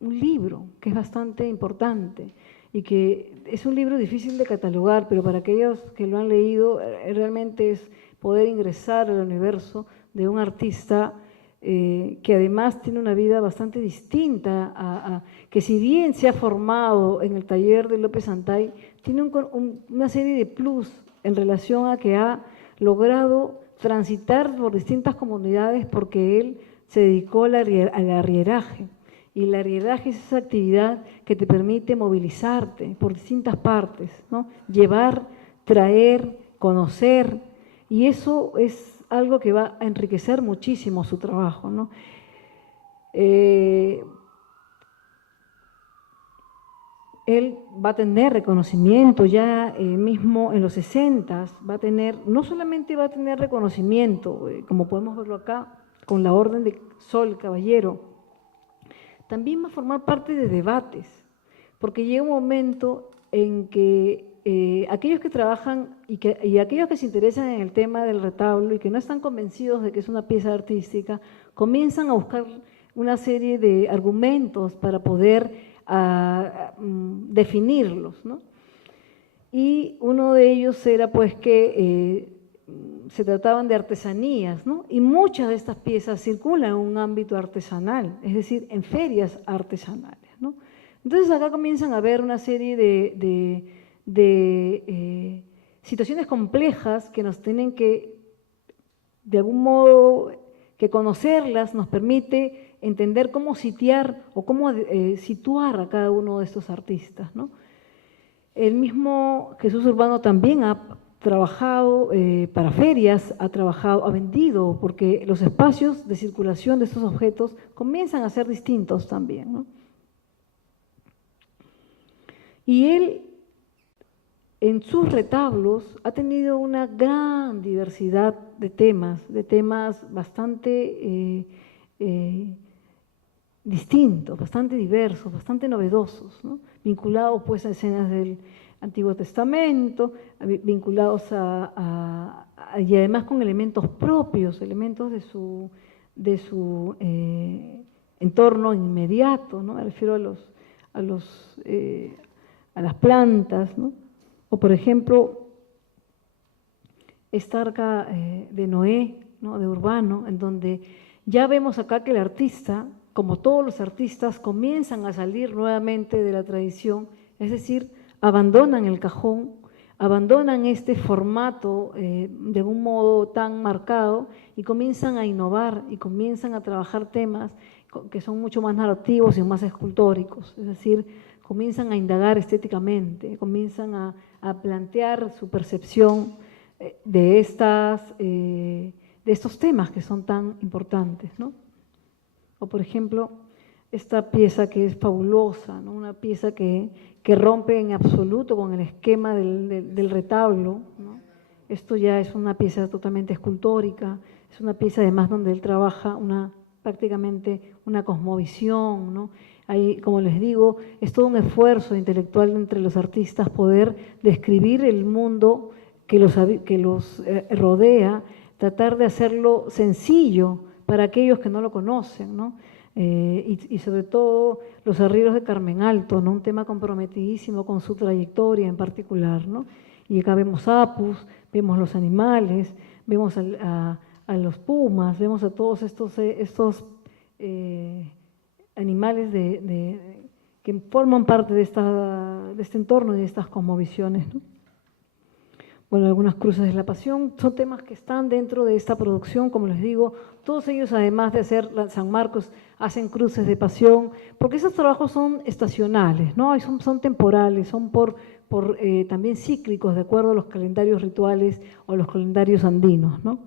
libro que es bastante importante y que es un libro difícil de catalogar, pero para aquellos que lo han leído realmente es poder ingresar al universo de un artista que además tiene una vida bastante distinta, que si bien se ha formado en el taller de López Antay, tiene una serie de plus en relación a que ha logrado transitar por distintas comunidades porque él se dedicó al arrieraje. Y el arrieraje es esa actividad que te permite movilizarte por distintas partes, ¿no? Llevar, traer, conocer, y eso es algo que va a enriquecer muchísimo su trabajo, ¿no? Él va a tener reconocimiento ya mismo en los 60s, no solamente va a tener reconocimiento, como podemos verlo acá, con la Orden de Sol Caballero, también va a formar parte de debates, porque llega un momento en que aquellos que trabajan y aquellos que se interesan en el tema del retablo y que no están convencidos de que es una pieza artística, comienzan a buscar una serie de argumentos para poder definirlos, ¿no? Y uno de ellos era pues que se trataban de artesanías, ¿no? Y muchas de estas piezas circulan en un ámbito artesanal, es decir, en ferias artesanales, ¿no? Entonces acá comienzan a haber una serie de situaciones complejas que nos tienen que, de algún modo, que conocerlas nos permite entender cómo sitiar o cómo situar a cada uno de estos artistas, ¿no? El mismo Jesús Urbano también ha trabajado para ferias, ha vendido, porque los espacios de circulación de estos objetos comienzan a ser distintos también, ¿no? Y él, en sus retablos, ha tenido una gran diversidad de temas bastante distintos, bastante diversos, bastante novedosos, ¿no? Vinculados pues a escenas del Antiguo Testamento, vinculados y además con elementos propios, elementos de su entorno inmediato, ¿no? Me refiero a las plantas, ¿no? O por ejemplo, esta arca de Noé, ¿no? De Urbano, en donde ya vemos acá que el artista, como todos los artistas, comienzan a salir nuevamente de la tradición, es decir, abandonan el cajón, abandonan este formato de algún modo tan marcado y comienzan a innovar y comienzan a trabajar temas que son mucho más narrativos y más escultóricos, es decir, comienzan a indagar estéticamente, comienzan a plantear su percepción de estos temas que son tan importantes, ¿no? O por ejemplo, esta pieza que es fabulosa, ¿no? Una pieza que rompe en absoluto con el esquema del retablo, ¿no? Esto ya es una pieza totalmente escultórica, es una pieza además donde él trabaja prácticamente una cosmovisión, ¿no? Ahí, como les digo, es todo un esfuerzo intelectual entre los artistas poder describir el mundo que los rodea, tratar de hacerlo sencillo para aquellos que no lo conocen, ¿no? Y sobre todo los arrieros de Carmen Alto, ¿no? Un tema comprometidísimo con su trayectoria en particular, ¿no? Y acá vemos apus, vemos los animales, vemos a los pumas, vemos a todos estos animales que forman parte de este entorno y de estas cosmovisiones, ¿no? Bueno, algunas cruces de la pasión, son temas que están dentro de esta producción, como les digo, todos ellos además de hacer San Marcos, hacen cruces de pasión, porque esos trabajos son estacionales, ¿no? Son temporales, son también cíclicos, de acuerdo a los calendarios rituales o los calendarios andinos, ¿no?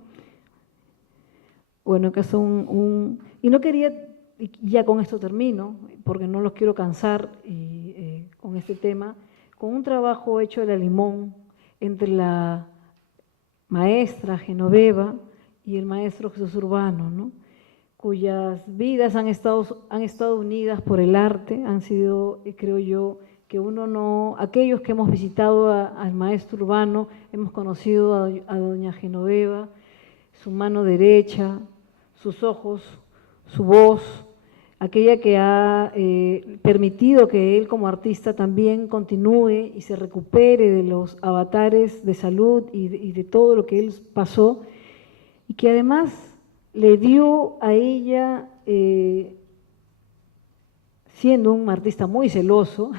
Bueno, acá son y no quería, y ya con esto termino, porque no los quiero cansar con este tema, con un trabajo hecho de la Limón, entre la maestra Genoveva y el maestro Jesús Urbano, ¿no? Cuyas vidas han estado unidas por el arte, han sido, creo yo, que aquellos que hemos visitado al maestro Urbano, hemos conocido a doña Genoveva, su mano derecha, sus ojos, su voz, aquella que ha permitido que él como artista también continúe y se recupere de los avatares de salud y de todo lo que él pasó, y que además le dio a ella, siendo un artista muy celoso,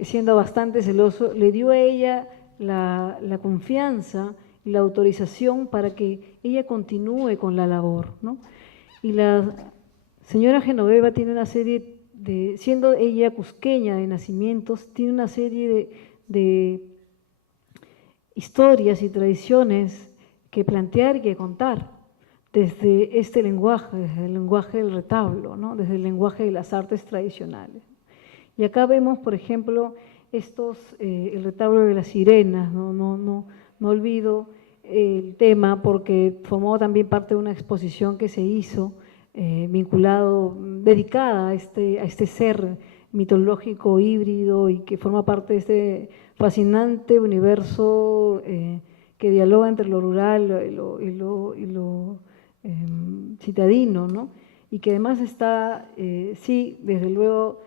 siendo bastante celoso, le dio a ella la confianza y la autorización para que ella continúe con la labor, ¿no? Y la señora Genoveva tiene una serie siendo ella cusqueña de nacimientos, tiene una serie de historias y tradiciones que plantear y que contar desde este lenguaje, desde el lenguaje del retablo, ¿no? Desde el lenguaje de las artes tradicionales. Y acá vemos, por ejemplo, el retablo de las sirenas, no olvido el tema porque formó también parte de una exposición que se hizo dedicada a este ser mitológico híbrido y que forma parte de este fascinante universo que dialoga entre lo rural y lo citadino, ¿no? Y que además está, sí, desde luego,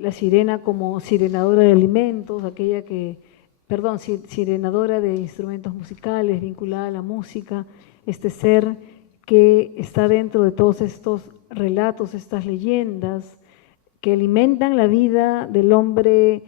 la sirena como sirenadora de alimentos, sirenadora de instrumentos musicales, vinculada a la música, este ser que está dentro de todos estos relatos, estas leyendas, que alimentan la vida del hombre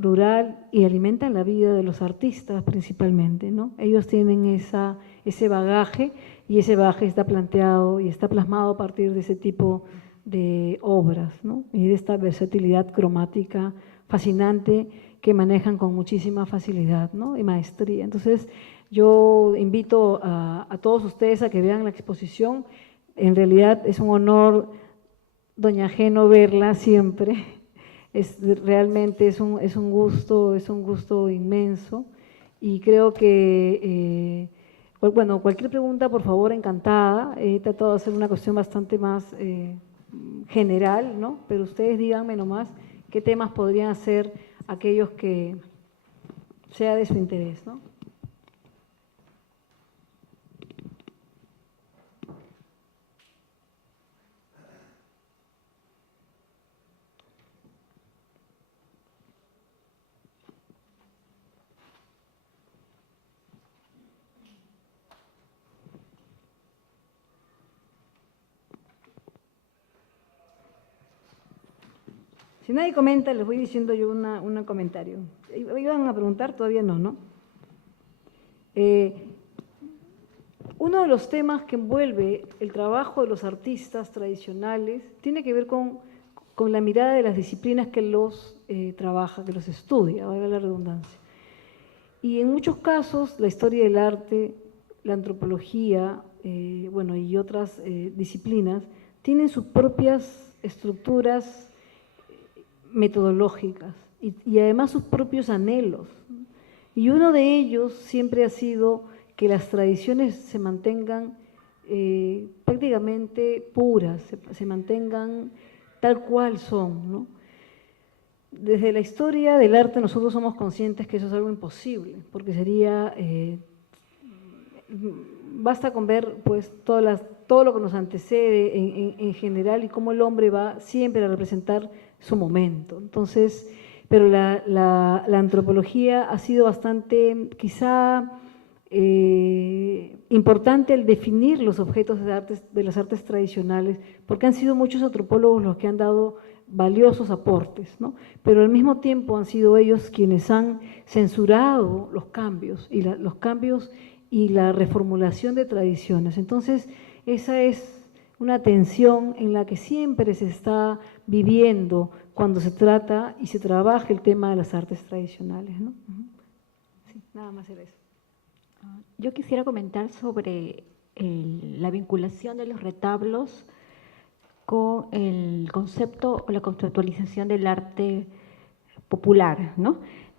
rural y alimentan la vida de los artistas principalmente, ¿no? Ellos tienen ese bagaje y ese bagaje está planteado y está plasmado a partir de ese tipo de obras, ¿no? Y de esta versatilidad cromática fascinante que manejan con muchísima facilidad, ¿no? Y maestría. Entonces, yo invito a todos ustedes a que vean la exposición. En realidad es un honor, doña Geno, verla siempre. Realmente es un gusto inmenso. Y creo que, bueno, cualquier pregunta, por favor, encantada. He tratado de hacer una cuestión bastante más general, ¿no? Pero ustedes díganme nomás qué temas podrían ser aquellos que sea de su interés, ¿no? Si nadie comenta, les voy diciendo yo un comentario. ¿Iban a preguntar? Todavía no, ¿no? Uno de los temas que envuelve el trabajo de los artistas tradicionales tiene que ver con la mirada de las disciplinas que los trabaja, que los estudia, valga la redundancia. Y en muchos casos, la historia del arte, la antropología, bueno, y otras disciplinas, tienen sus propias estructuras metodológicas y además sus propios anhelos. Y uno de ellos siempre ha sido que las tradiciones se mantengan prácticamente puras, se mantengan tal cual son, ¿no? Desde la historia del arte nosotros somos conscientes que eso es algo imposible, porque sería, basta con ver pues todo lo que nos antecede en general y cómo el hombre va siempre a representar su momento. Entonces, pero la antropología ha sido bastante, quizá, importante al definir los objetos de las artes tradicionales, porque han sido muchos antropólogos los que han dado valiosos aportes, ¿no? Pero al mismo tiempo han sido ellos quienes han censurado los cambios y la reformulación de tradiciones. Entonces, esa es una tensión en la que siempre se está viviendo cuando se trata y se trabaja el tema de las artes tradicionales, ¿no? Sí, nada más era eso. Yo quisiera comentar sobre la vinculación de los retablos con el concepto o la conceptualización del arte popular, ¿no?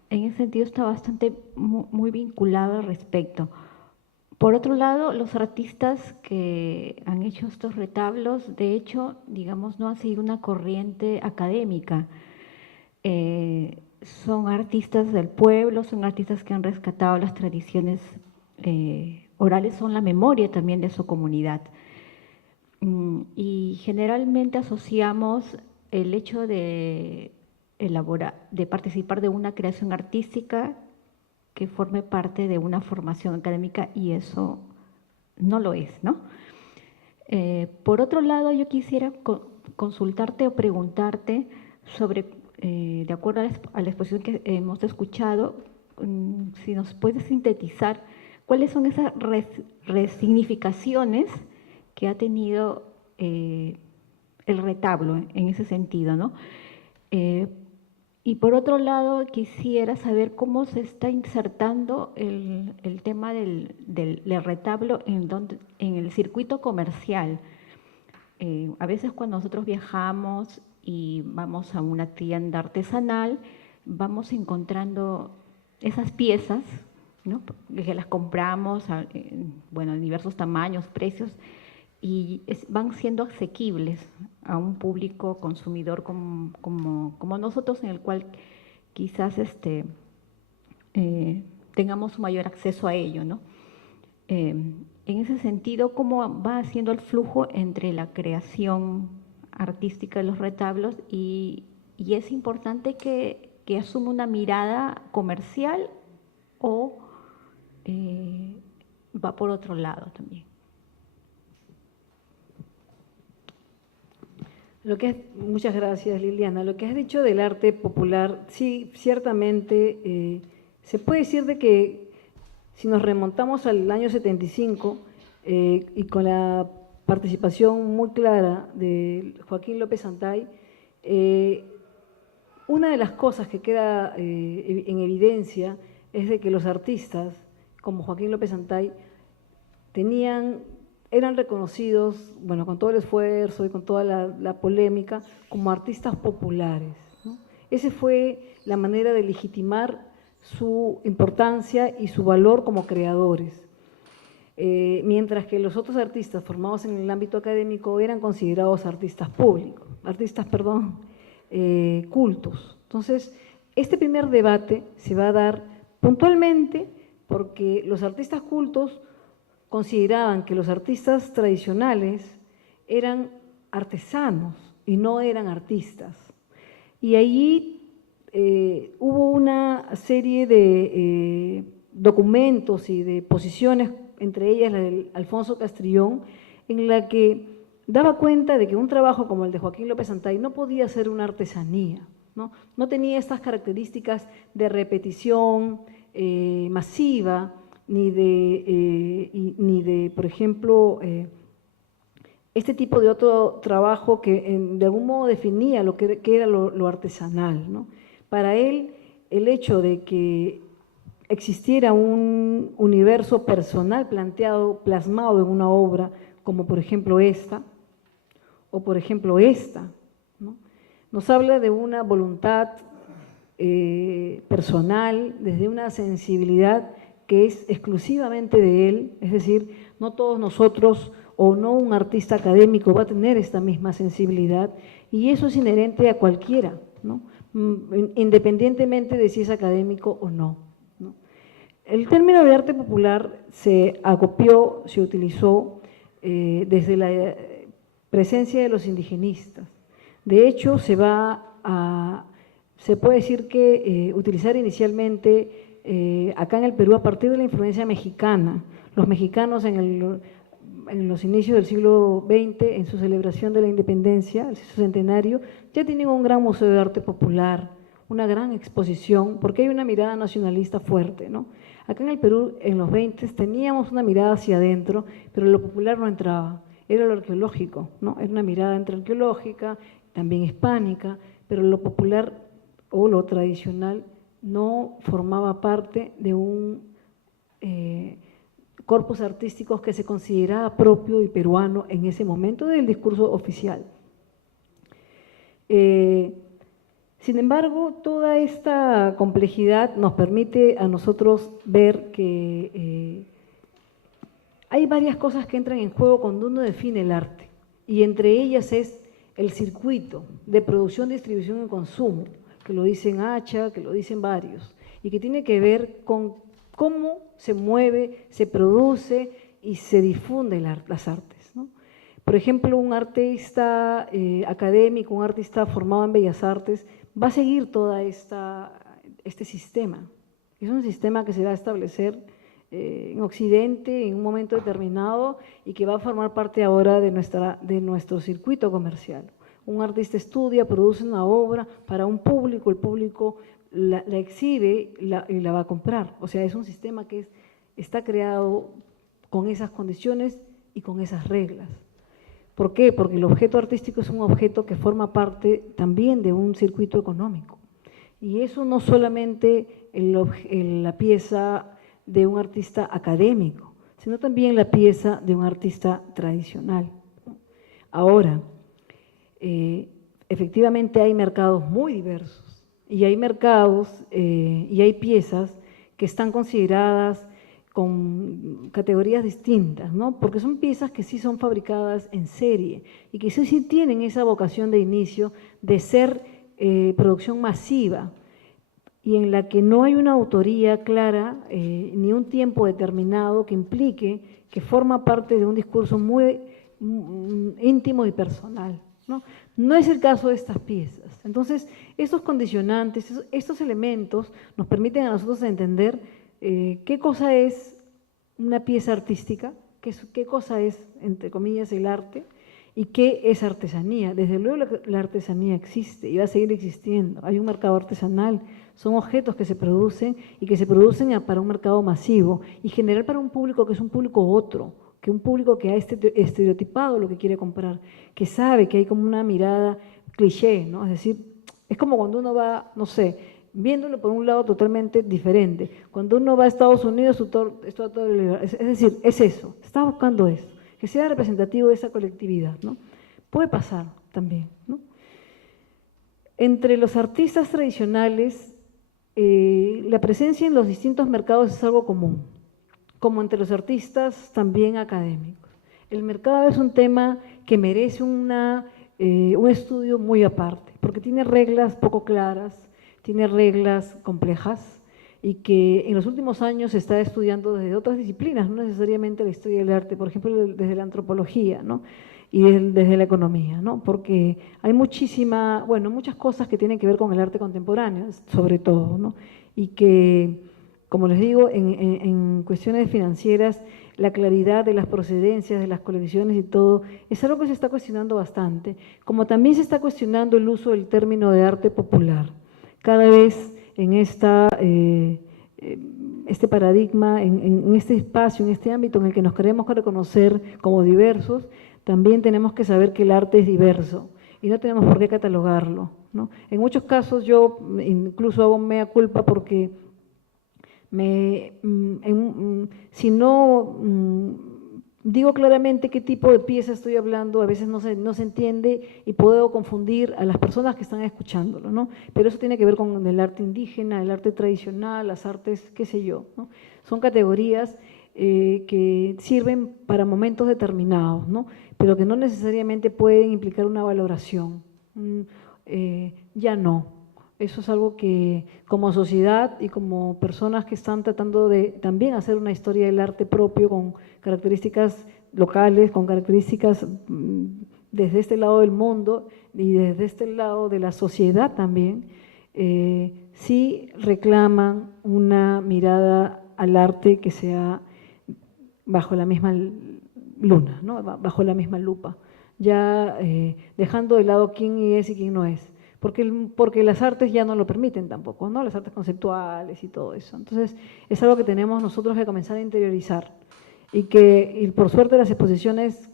En ese sentido está bastante muy vinculado al respecto. Por otro lado, los artistas que han hecho estos retablos, de hecho, digamos, no han seguido una corriente académica. Son artistas del pueblo, son artistas que han rescatado las tradiciones orales, son la memoria también de su comunidad. Y generalmente asociamos el hecho de participar de una creación artística que forme parte de una formación académica, y eso no lo es, ¿no? Por otro lado, yo quisiera consultarte o preguntarte sobre, de acuerdo a la exposición que hemos escuchado, si nos puedes sintetizar cuáles son esas resignificaciones que ha tenido el retablo en ese sentido, ¿no? Y por otro lado, quisiera saber cómo se está insertando el tema del retablo en el circuito comercial. A veces cuando nosotros viajamos y vamos a una tienda artesanal, vamos encontrando esas piezas, ¿no? Que las compramos, bueno, en diversos tamaños, precios, y van siendo asequibles a un público consumidor como nosotros, en el cual quizás tengamos mayor acceso a ello, ¿no? En ese sentido, ¿cómo va haciendo el flujo entre la creación artística de los retablos y es importante que asuma una mirada comercial o va por otro lado también? Muchas gracias, Liliana. Lo que has dicho del arte popular, sí, ciertamente se puede decir de que si nos remontamos al año 75 y con la participación muy clara de Joaquín López Santay, una de las cosas que queda en evidencia es de que los artistas, como Joaquín López Santay, eran reconocidos, bueno, con todo el esfuerzo y con toda la polémica, como artistas populares, ¿no? Esa fue la manera de legitimar su importancia y su valor como creadores. Mientras que los otros artistas formados en el ámbito académico eran considerados artistas públicos, cultos. Entonces, este primer debate se va a dar puntualmente porque los artistas cultos consideraban que los artistas tradicionales eran artesanos y no eran artistas. Y allí hubo una serie de documentos y de posiciones, entre ellas la de Alfonso Castrillón, en la que daba cuenta de que un trabajo como el de Joaquín López Santay no podía ser una artesanía, ¿no? No tenía estas características de repetición masiva, ni de, por ejemplo, este tipo de otro trabajo que de algún modo definía lo que era lo artesanal, ¿no? Para él, el hecho de que existiera un universo personal plasmado en una obra, como por ejemplo esta, o por ejemplo esta, ¿no? Nos habla de una voluntad personal, desde una sensibilidad que es exclusivamente de él, es decir, no todos nosotros o no un artista académico va a tener esta misma sensibilidad, y eso es inherente a cualquiera, ¿no? independientemente de si es académico o no, ¿no? El término de arte popular se acopió, se utilizó desde la presencia de los indigenistas. De hecho, se puede decir que utilizar inicialmente acá en el Perú a partir de la influencia mexicana. Los mexicanos en los inicios del siglo XX, en su celebración de la independencia, el centenario, ya tienen un gran museo de arte popular, una gran exposición, porque hay una mirada nacionalista fuerte, ¿no? Acá en el Perú, en los 20 teníamos una mirada hacia adentro, pero lo popular no entraba, era lo arqueológico, ¿no? Era una mirada entre arqueológica, también hispánica, pero lo popular o lo tradicional no formaba parte de un corpus artístico que se consideraba propio y peruano en ese momento del discurso oficial. Sin embargo, toda esta complejidad nos permite a nosotros ver que hay varias cosas que entran en juego cuando uno define el arte, y entre ellas es el circuito de producción, distribución y consumo, que lo dicen Hacha, que lo dicen varios, y que tiene que ver con cómo se mueve, se produce y se difunde las artes, ¿no? Por ejemplo, un artista académico, un artista formado en Bellas Artes, va a seguir todo este sistema. Es un sistema que se va a establecer en Occidente en un momento determinado y que va a formar parte ahora de nuestro circuito comercial. Un artista estudia, produce una obra para un público, el público la exhibe y la va a comprar. O sea, es un sistema que está creado con esas condiciones y con esas reglas. ¿Por qué? Porque el objeto artístico es un objeto que forma parte también de un circuito económico. Y eso no solamente la pieza de un artista académico, sino también la pieza de un artista tradicional. Ahora, efectivamente hay mercados muy diversos y hay mercados y hay piezas que están consideradas con categorías distintas, ¿no? Porque son piezas que sí son fabricadas en serie y que sí tienen esa vocación de inicio de ser producción masiva y en la que no hay una autoría clara ni un tiempo determinado que implique que forma parte de un discurso muy íntimo y personal, ¿no? No es el caso de estas piezas. Entonces, estos condicionantes, estos elementos nos permiten a nosotros entender qué cosa es una pieza artística, qué cosa es, entre comillas, el arte y qué es artesanía. Desde luego la artesanía existe y va a seguir existiendo. Hay un mercado artesanal, son objetos que se producen y que se producen para un mercado masivo y general para un público que es un público otro, que un público que ha estereotipado lo que quiere comprar, que sabe que hay como una mirada cliché, ¿no? Es decir, es como cuando uno va, no sé, viéndolo por un lado totalmente diferente. Cuando uno va a Estados Unidos, es decir, es eso, está buscando eso, que sea representativo de esa colectividad, ¿no? Puede pasar también, ¿no? Entre los artistas tradicionales, la presencia en los distintos mercados es algo común, como entre los artistas también académicos. El mercado es un tema que merece un estudio muy aparte, porque tiene reglas poco claras, tiene reglas complejas y que en los últimos años se está estudiando desde otras disciplinas, no necesariamente la historia del arte, por ejemplo, desde la antropología, ¿no? Y desde la economía, ¿no? Porque hay muchas cosas que tienen que ver con el arte contemporáneo, sobre todo, ¿no? Y que, como les digo, en cuestiones financieras, la claridad de las procedencias, de las colecciones y todo, es algo que se está cuestionando bastante, como también se está cuestionando el uso del término de arte popular. Cada vez en este paradigma, en este espacio, en este ámbito en el que nos queremos reconocer como diversos, también tenemos que saber que el arte es diverso y no tenemos por qué catalogarlo, ¿no? En muchos casos yo incluso hago mea culpa porque si no digo claramente qué tipo de pieza estoy hablando, a veces no se entiende y puedo confundir a las personas que están escuchándolo, ¿no? Pero eso tiene que ver con el arte indígena, el arte tradicional, las artes, qué sé yo, ¿no? Son categorías que sirven para momentos determinados, ¿no? Pero que no necesariamente pueden implicar una valoración. Ya no. Eso es algo que como sociedad y como personas que están tratando de también hacer una historia del arte propio con características locales, con características desde este lado del mundo y desde este lado de la sociedad también, sí reclaman una mirada al arte que sea bajo la misma luna, ¿no? Bajo la misma lupa, ya dejando de lado quién es y quién no es, porque las artes ya no lo permiten tampoco, ¿no? Las artes conceptuales y todo eso. Entonces, es algo que tenemos nosotros que comenzar a interiorizar y por suerte las exposiciones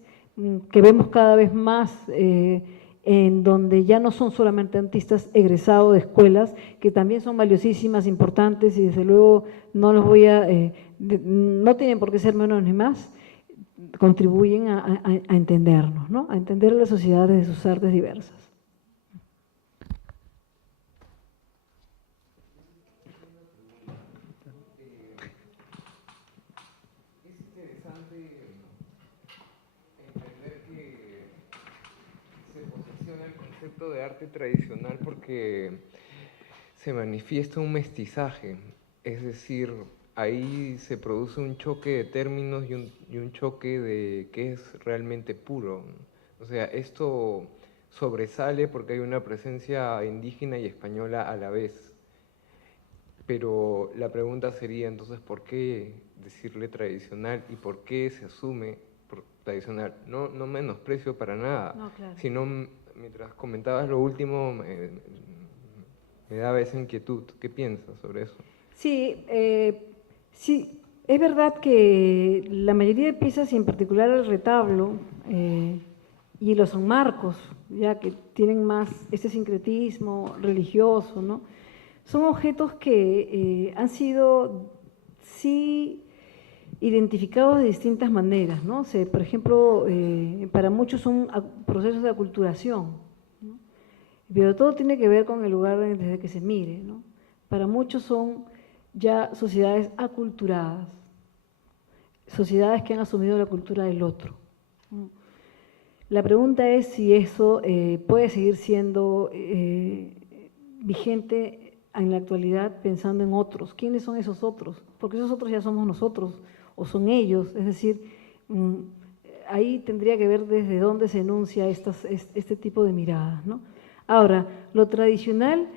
que vemos cada vez más en donde ya no son solamente artistas egresados de escuelas, que también son valiosísimas, importantes y desde luego no los voy a, no tienen por qué ser menos ni más, contribuyen a entendernos, ¿no? A entender la sociedad desde sus artes diversas. Es interesante entender que se posiciona el concepto de arte tradicional porque se manifiesta un mestizaje, es decir, ahí se produce un choque de términos y un choque de qué es realmente puro. O sea, esto sobresale porque hay una presencia indígena y española a la vez. Pero la pregunta sería entonces, ¿por qué decirle tradicional y por qué se asume por tradicional? No menosprecio para nada, No, claro. sino mientras comentabas lo último me daba esa inquietud. ¿Qué piensas sobre eso? Sí, sí, es verdad que la mayoría de piezas, y en particular el retablo y los San Marcos, ya que tienen más este sincretismo religioso, ¿no? Son objetos que han sido, sí, identificados de distintas maneras, ¿no? O sea, por ejemplo, para muchos son procesos de aculturación, ¿no? Pero todo tiene que ver con el lugar desde que se mire, ¿no? Para muchos son ya sociedades aculturadas, sociedades que han asumido la cultura del otro. La pregunta es si eso puede seguir siendo vigente en la actualidad pensando en otros. ¿Quiénes son esos otros? Porque esos otros ya somos nosotros o son ellos, es decir, ahí tendría que ver desde dónde se enuncia este tipo de miradas, ¿no? Ahora, lo tradicional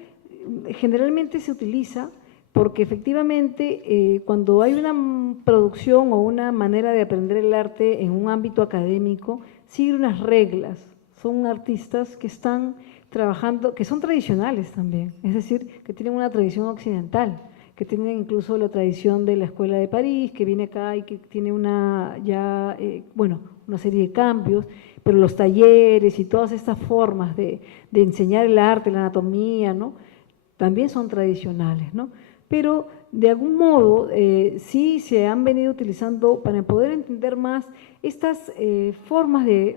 generalmente se utiliza porque efectivamente cuando hay una producción o una manera de aprender el arte en un ámbito académico, sigue unas reglas, son artistas que están trabajando, que son tradicionales también, es decir, que tienen una tradición occidental, que tienen incluso la tradición de la Escuela de París, que viene acá y que tiene una serie de cambios, pero los talleres y todas estas formas de enseñar el arte, la anatomía, ¿no? También son tradicionales, ¿no? Pero de algún modo sí se han venido utilizando para poder entender más estas formas de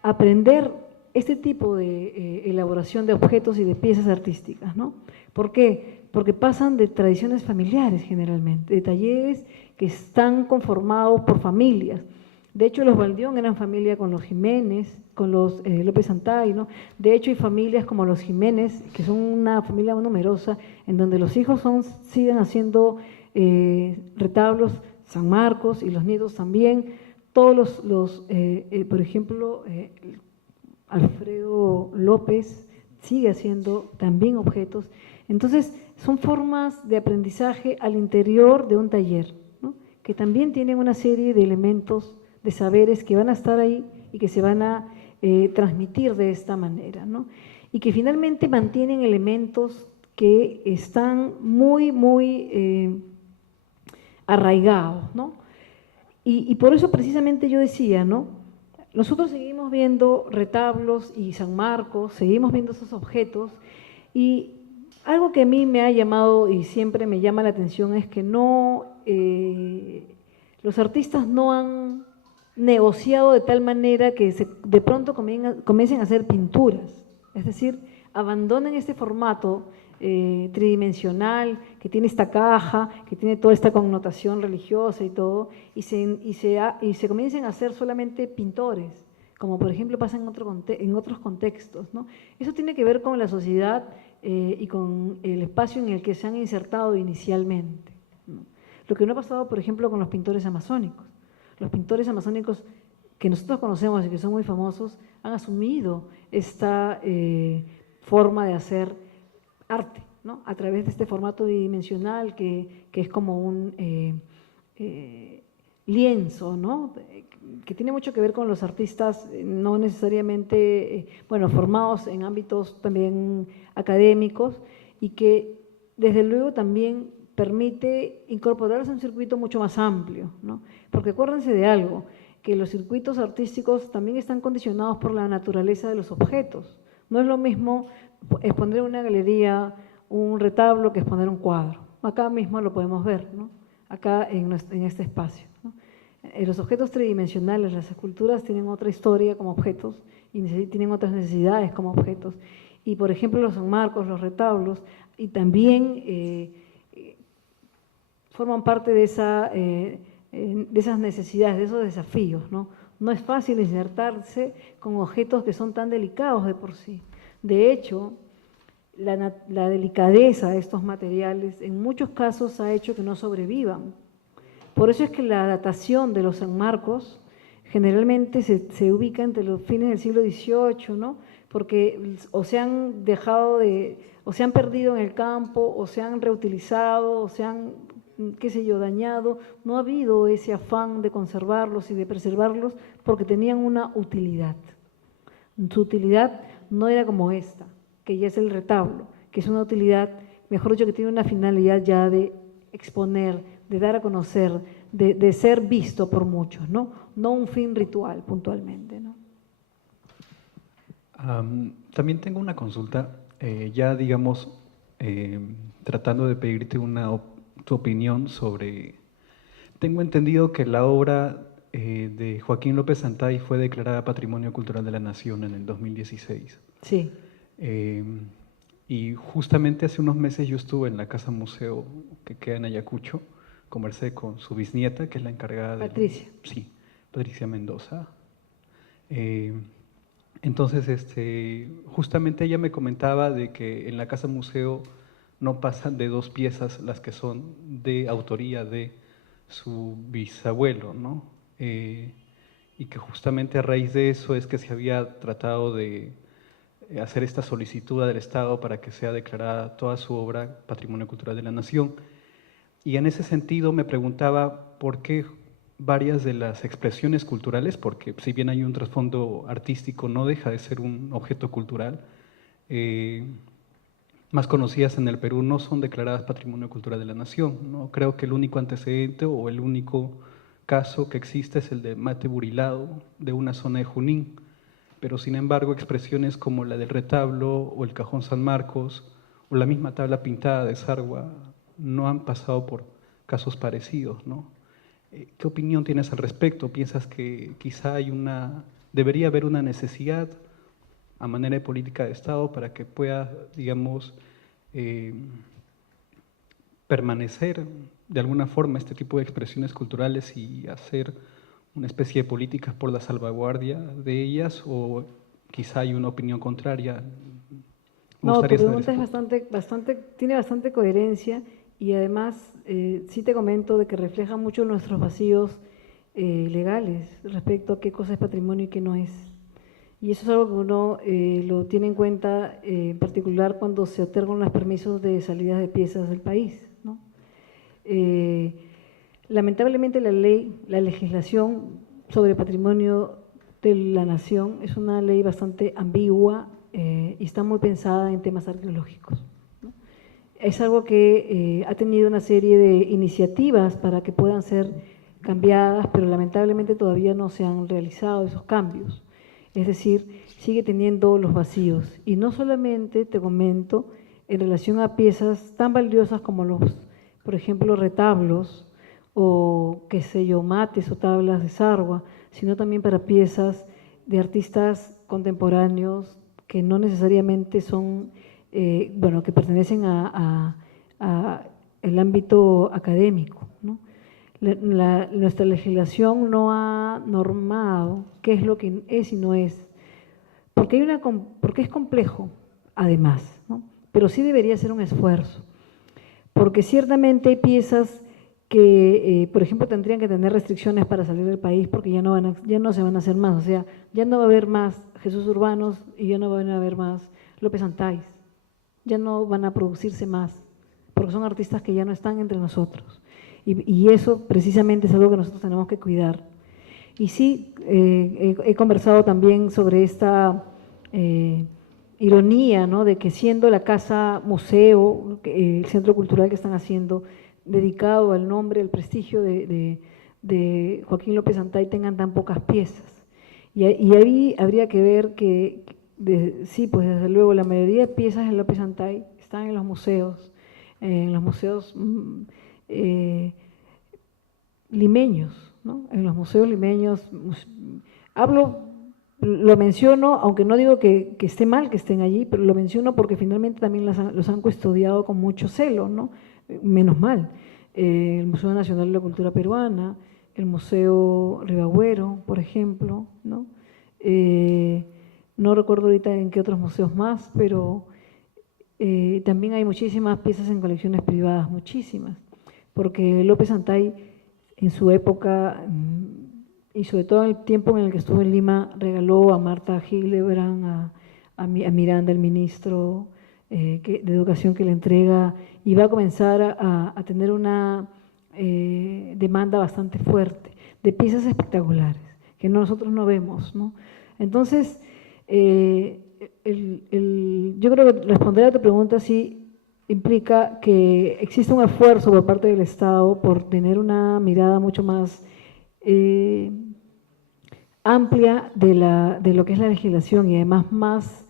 aprender este tipo de elaboración de objetos y de piezas artísticas, ¿no? ¿Por qué? Porque pasan de tradiciones familiares generalmente, de talleres que están conformados por familias. De hecho, los Baldión eran familia con los Jiménez, con los López Santay, ¿no? De hecho, hay familias como los Jiménez, que son una familia muy numerosa, en donde los hijos siguen haciendo retablos San Marcos y los nietos también. Todos por ejemplo, Alfredo López sigue haciendo también objetos. Entonces, son formas de aprendizaje al interior de un taller, ¿no? Que también tienen una serie de elementos, de saberes que van a estar ahí y que se van a transmitir de esta manera, ¿no? Y que finalmente mantienen elementos que están muy, muy arraigados, ¿no? Y por eso precisamente yo decía, ¿no? Nosotros seguimos viendo retablos y San Marcos, seguimos viendo esos objetos, y algo que a mí me ha llamado y siempre me llama la atención es que los artistas no han negociado de tal manera que de pronto comiencen a hacer pinturas, es decir, abandonen este formato tridimensional, que tiene esta caja, que tiene toda esta connotación religiosa y todo, y se comiencen a hacer solamente pintores, como por ejemplo pasa en otros contextos, ¿no? Eso tiene que ver con la sociedad y con el espacio en el que se han insertado inicialmente, ¿no? Lo que no ha pasado, por ejemplo, con los pintores amazónicos. Los pintores amazónicos que nosotros conocemos y que son muy famosos han asumido esta forma de hacer arte, ¿no? A través de este formato bidimensional que es como un lienzo, ¿no? Que tiene mucho que ver con los artistas no necesariamente, bueno, formados en ámbitos también académicos y que desde luego también permite incorporarse a un circuito mucho más amplio, ¿no? Porque acuérdense de algo, que los circuitos artísticos también están condicionados por la naturaleza de los objetos. No es lo mismo exponer en una galería un retablo que exponer un cuadro. Acá mismo lo podemos ver, ¿no? Acá en este espacio, ¿no? Los objetos tridimensionales, las esculturas tienen otra historia como objetos y tienen otras necesidades como objetos. Y por ejemplo los enmarcos, los retablos, y también forman parte de esas necesidades, de esos desafíos, ¿no? No es fácil insertarse con objetos que son tan delicados de por sí. De hecho, la delicadeza de estos materiales en muchos casos ha hecho que no sobrevivan. Por eso es que la datación de los enmarcos generalmente se ubica entre los fines del siglo XVIII, ¿no? Porque o se han o se han perdido en el campo, o se han reutilizado, o se han, qué sé yo, dañado. No ha habido ese afán de conservarlos y de preservarlos porque tenían una utilidad. Su utilidad no era como esta, que ya es el retablo, que es una utilidad, mejor dicho, que tiene una finalidad ya de exponer, de dar a conocer, de ser visto por muchos, ¿no? No un fin ritual puntualmente, ¿no? También tengo una consulta, ya digamos, tratando de pedirte tu opinión sobre… Tengo entendido que la obra de Joaquín López Santay fue declarada Patrimonio Cultural de la Nación en el 2016. Sí. Y justamente hace unos meses yo estuve en la Casa Museo que queda en Ayacucho, conversé con su bisnieta, que es la encargada de… Patricia. Sí, Patricia Mendoza. Entonces, justamente ella me comentaba de que en la Casa Museo no pasan de 2 piezas las que son de autoría de su bisabuelo, ¿no? Y que justamente a raíz de eso es que se había tratado de hacer esta solicitud del Estado para que sea declarada toda su obra Patrimonio Cultural de la Nación. Y en ese sentido me preguntaba por qué varias de las expresiones culturales, porque si bien hay un trasfondo artístico, no deja de ser un objeto cultural, más conocidas en el Perú no son declaradas Patrimonio Cultural de la Nación, ¿no? Creo que el único antecedente o el único caso que existe es el de mate burilado de una zona de Junín, pero sin embargo expresiones como la del retablo o el cajón San Marcos o la misma tabla pintada de Sarwa no han pasado por casos parecidos, ¿no? ¿Qué opinión tienes al respecto? ¿Piensas que quizá debería haber una necesidad a manera de política de Estado para que pueda, digamos, permanecer de alguna forma este tipo de expresiones culturales y hacer una especie de políticas por la salvaguardia de ellas, o quizá hay una opinión contraria? No, tu pregunta es tiene bastante coherencia y además sí te comento de que refleja mucho nuestros vacíos legales respecto a qué cosa es patrimonio y qué no es. Y eso es algo que uno lo tiene en cuenta en particular cuando se otorgan los permisos de salida de piezas del país, ¿no? Lamentablemente la legislación sobre patrimonio de la nación es una ley bastante ambigua y está muy pensada en temas arqueológicos, ¿no? Es algo que ha tenido una serie de iniciativas para que puedan ser cambiadas, pero lamentablemente todavía no se han realizado esos cambios. Es decir, sigue teniendo los vacíos. Y no solamente, te comento, en relación a piezas tan valiosas como por ejemplo, retablos o, qué sé yo, mates o tablas de Sarwa, sino también para piezas de artistas contemporáneos que no necesariamente son, que pertenecen al ámbito académico, ¿no? Nuestra legislación no ha normado qué es lo que es y no es, porque es complejo, además, ¿no? Pero sí debería ser un esfuerzo, porque ciertamente hay piezas que, por ejemplo, tendrían que tener restricciones para salir del país porque ya no se van a hacer más, o sea, ya no va a haber más Jesús Urbanos y ya no van a haber más López Antay, ya no van a producirse más, porque son artistas que ya no están entre nosotros. Y eso precisamente es algo que nosotros tenemos que cuidar. Y sí, he conversado también sobre esta ironía, ¿no?, de que siendo la casa museo, el centro cultural que están haciendo, dedicado al nombre, al prestigio de Joaquín López Antay, tengan tan pocas piezas. Y ahí habría que ver que, sí, pues desde luego la mayoría de piezas de López Antay están en los museos limeños, ¿no? En los museos limeños. Lo menciono, aunque no digo que esté mal que estén allí, pero lo menciono porque finalmente también los han custodiado con mucho celo, ¿no? Menos mal. El Museo Nacional de la Cultura Peruana, el Museo Ribagüero, por ejemplo, ¿no? No recuerdo ahorita en qué otros museos más, pero también hay muchísimas piezas en colecciones privadas, muchísimas, porque López Antay en su época, y sobre todo en el tiempo en el que estuvo en Lima, regaló a Marta Hildebrand, a Miranda, el ministro de Educación, que le entrega, y va a comenzar a tener una demanda bastante fuerte de piezas espectaculares, que nosotros no vemos, ¿no? Entonces, yo creo que responder a tu pregunta sí implica que existe un esfuerzo por parte del Estado por tener una mirada mucho más amplia de lo que es la legislación, y además más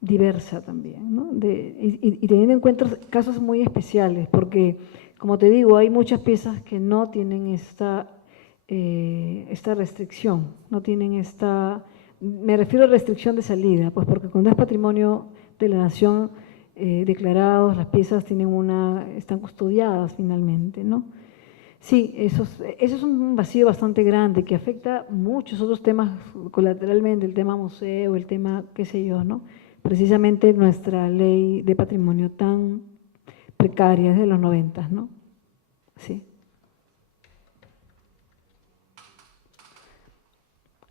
diversa también, ¿no? Y teniendo en cuenta casos muy especiales, porque, como te digo, hay muchas piezas que no tienen esta restricción, no tienen me refiero a restricción de salida, pues porque cuando es patrimonio de la nación declarados, las piezas están custodiadas finalmente, ¿no? Sí, eso es un vacío bastante grande que afecta muchos otros temas colateralmente, el tema museo, el tema qué sé yo, ¿no? Precisamente nuestra ley de patrimonio tan precaria es de los 90, ¿no? Sí.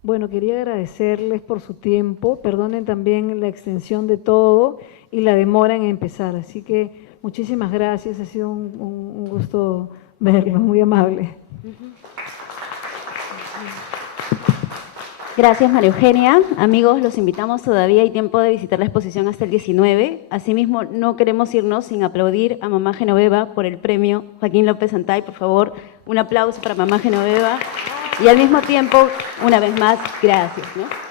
Bueno, quería agradecerles por su tiempo, perdonen también la extensión de todo y la demora en empezar, así que muchísimas gracias, ha sido un gusto verlo, muy amable. Gracias, María Eugenia. Amigos, los invitamos, todavía hay tiempo de visitar la exposición hasta el 19. Asimismo, no queremos irnos sin aplaudir a mamá Genoveva por el premio Joaquín López Antay. Por favor, un aplauso para mamá Genoveva. Y al mismo tiempo, una vez más, gracias, ¿no?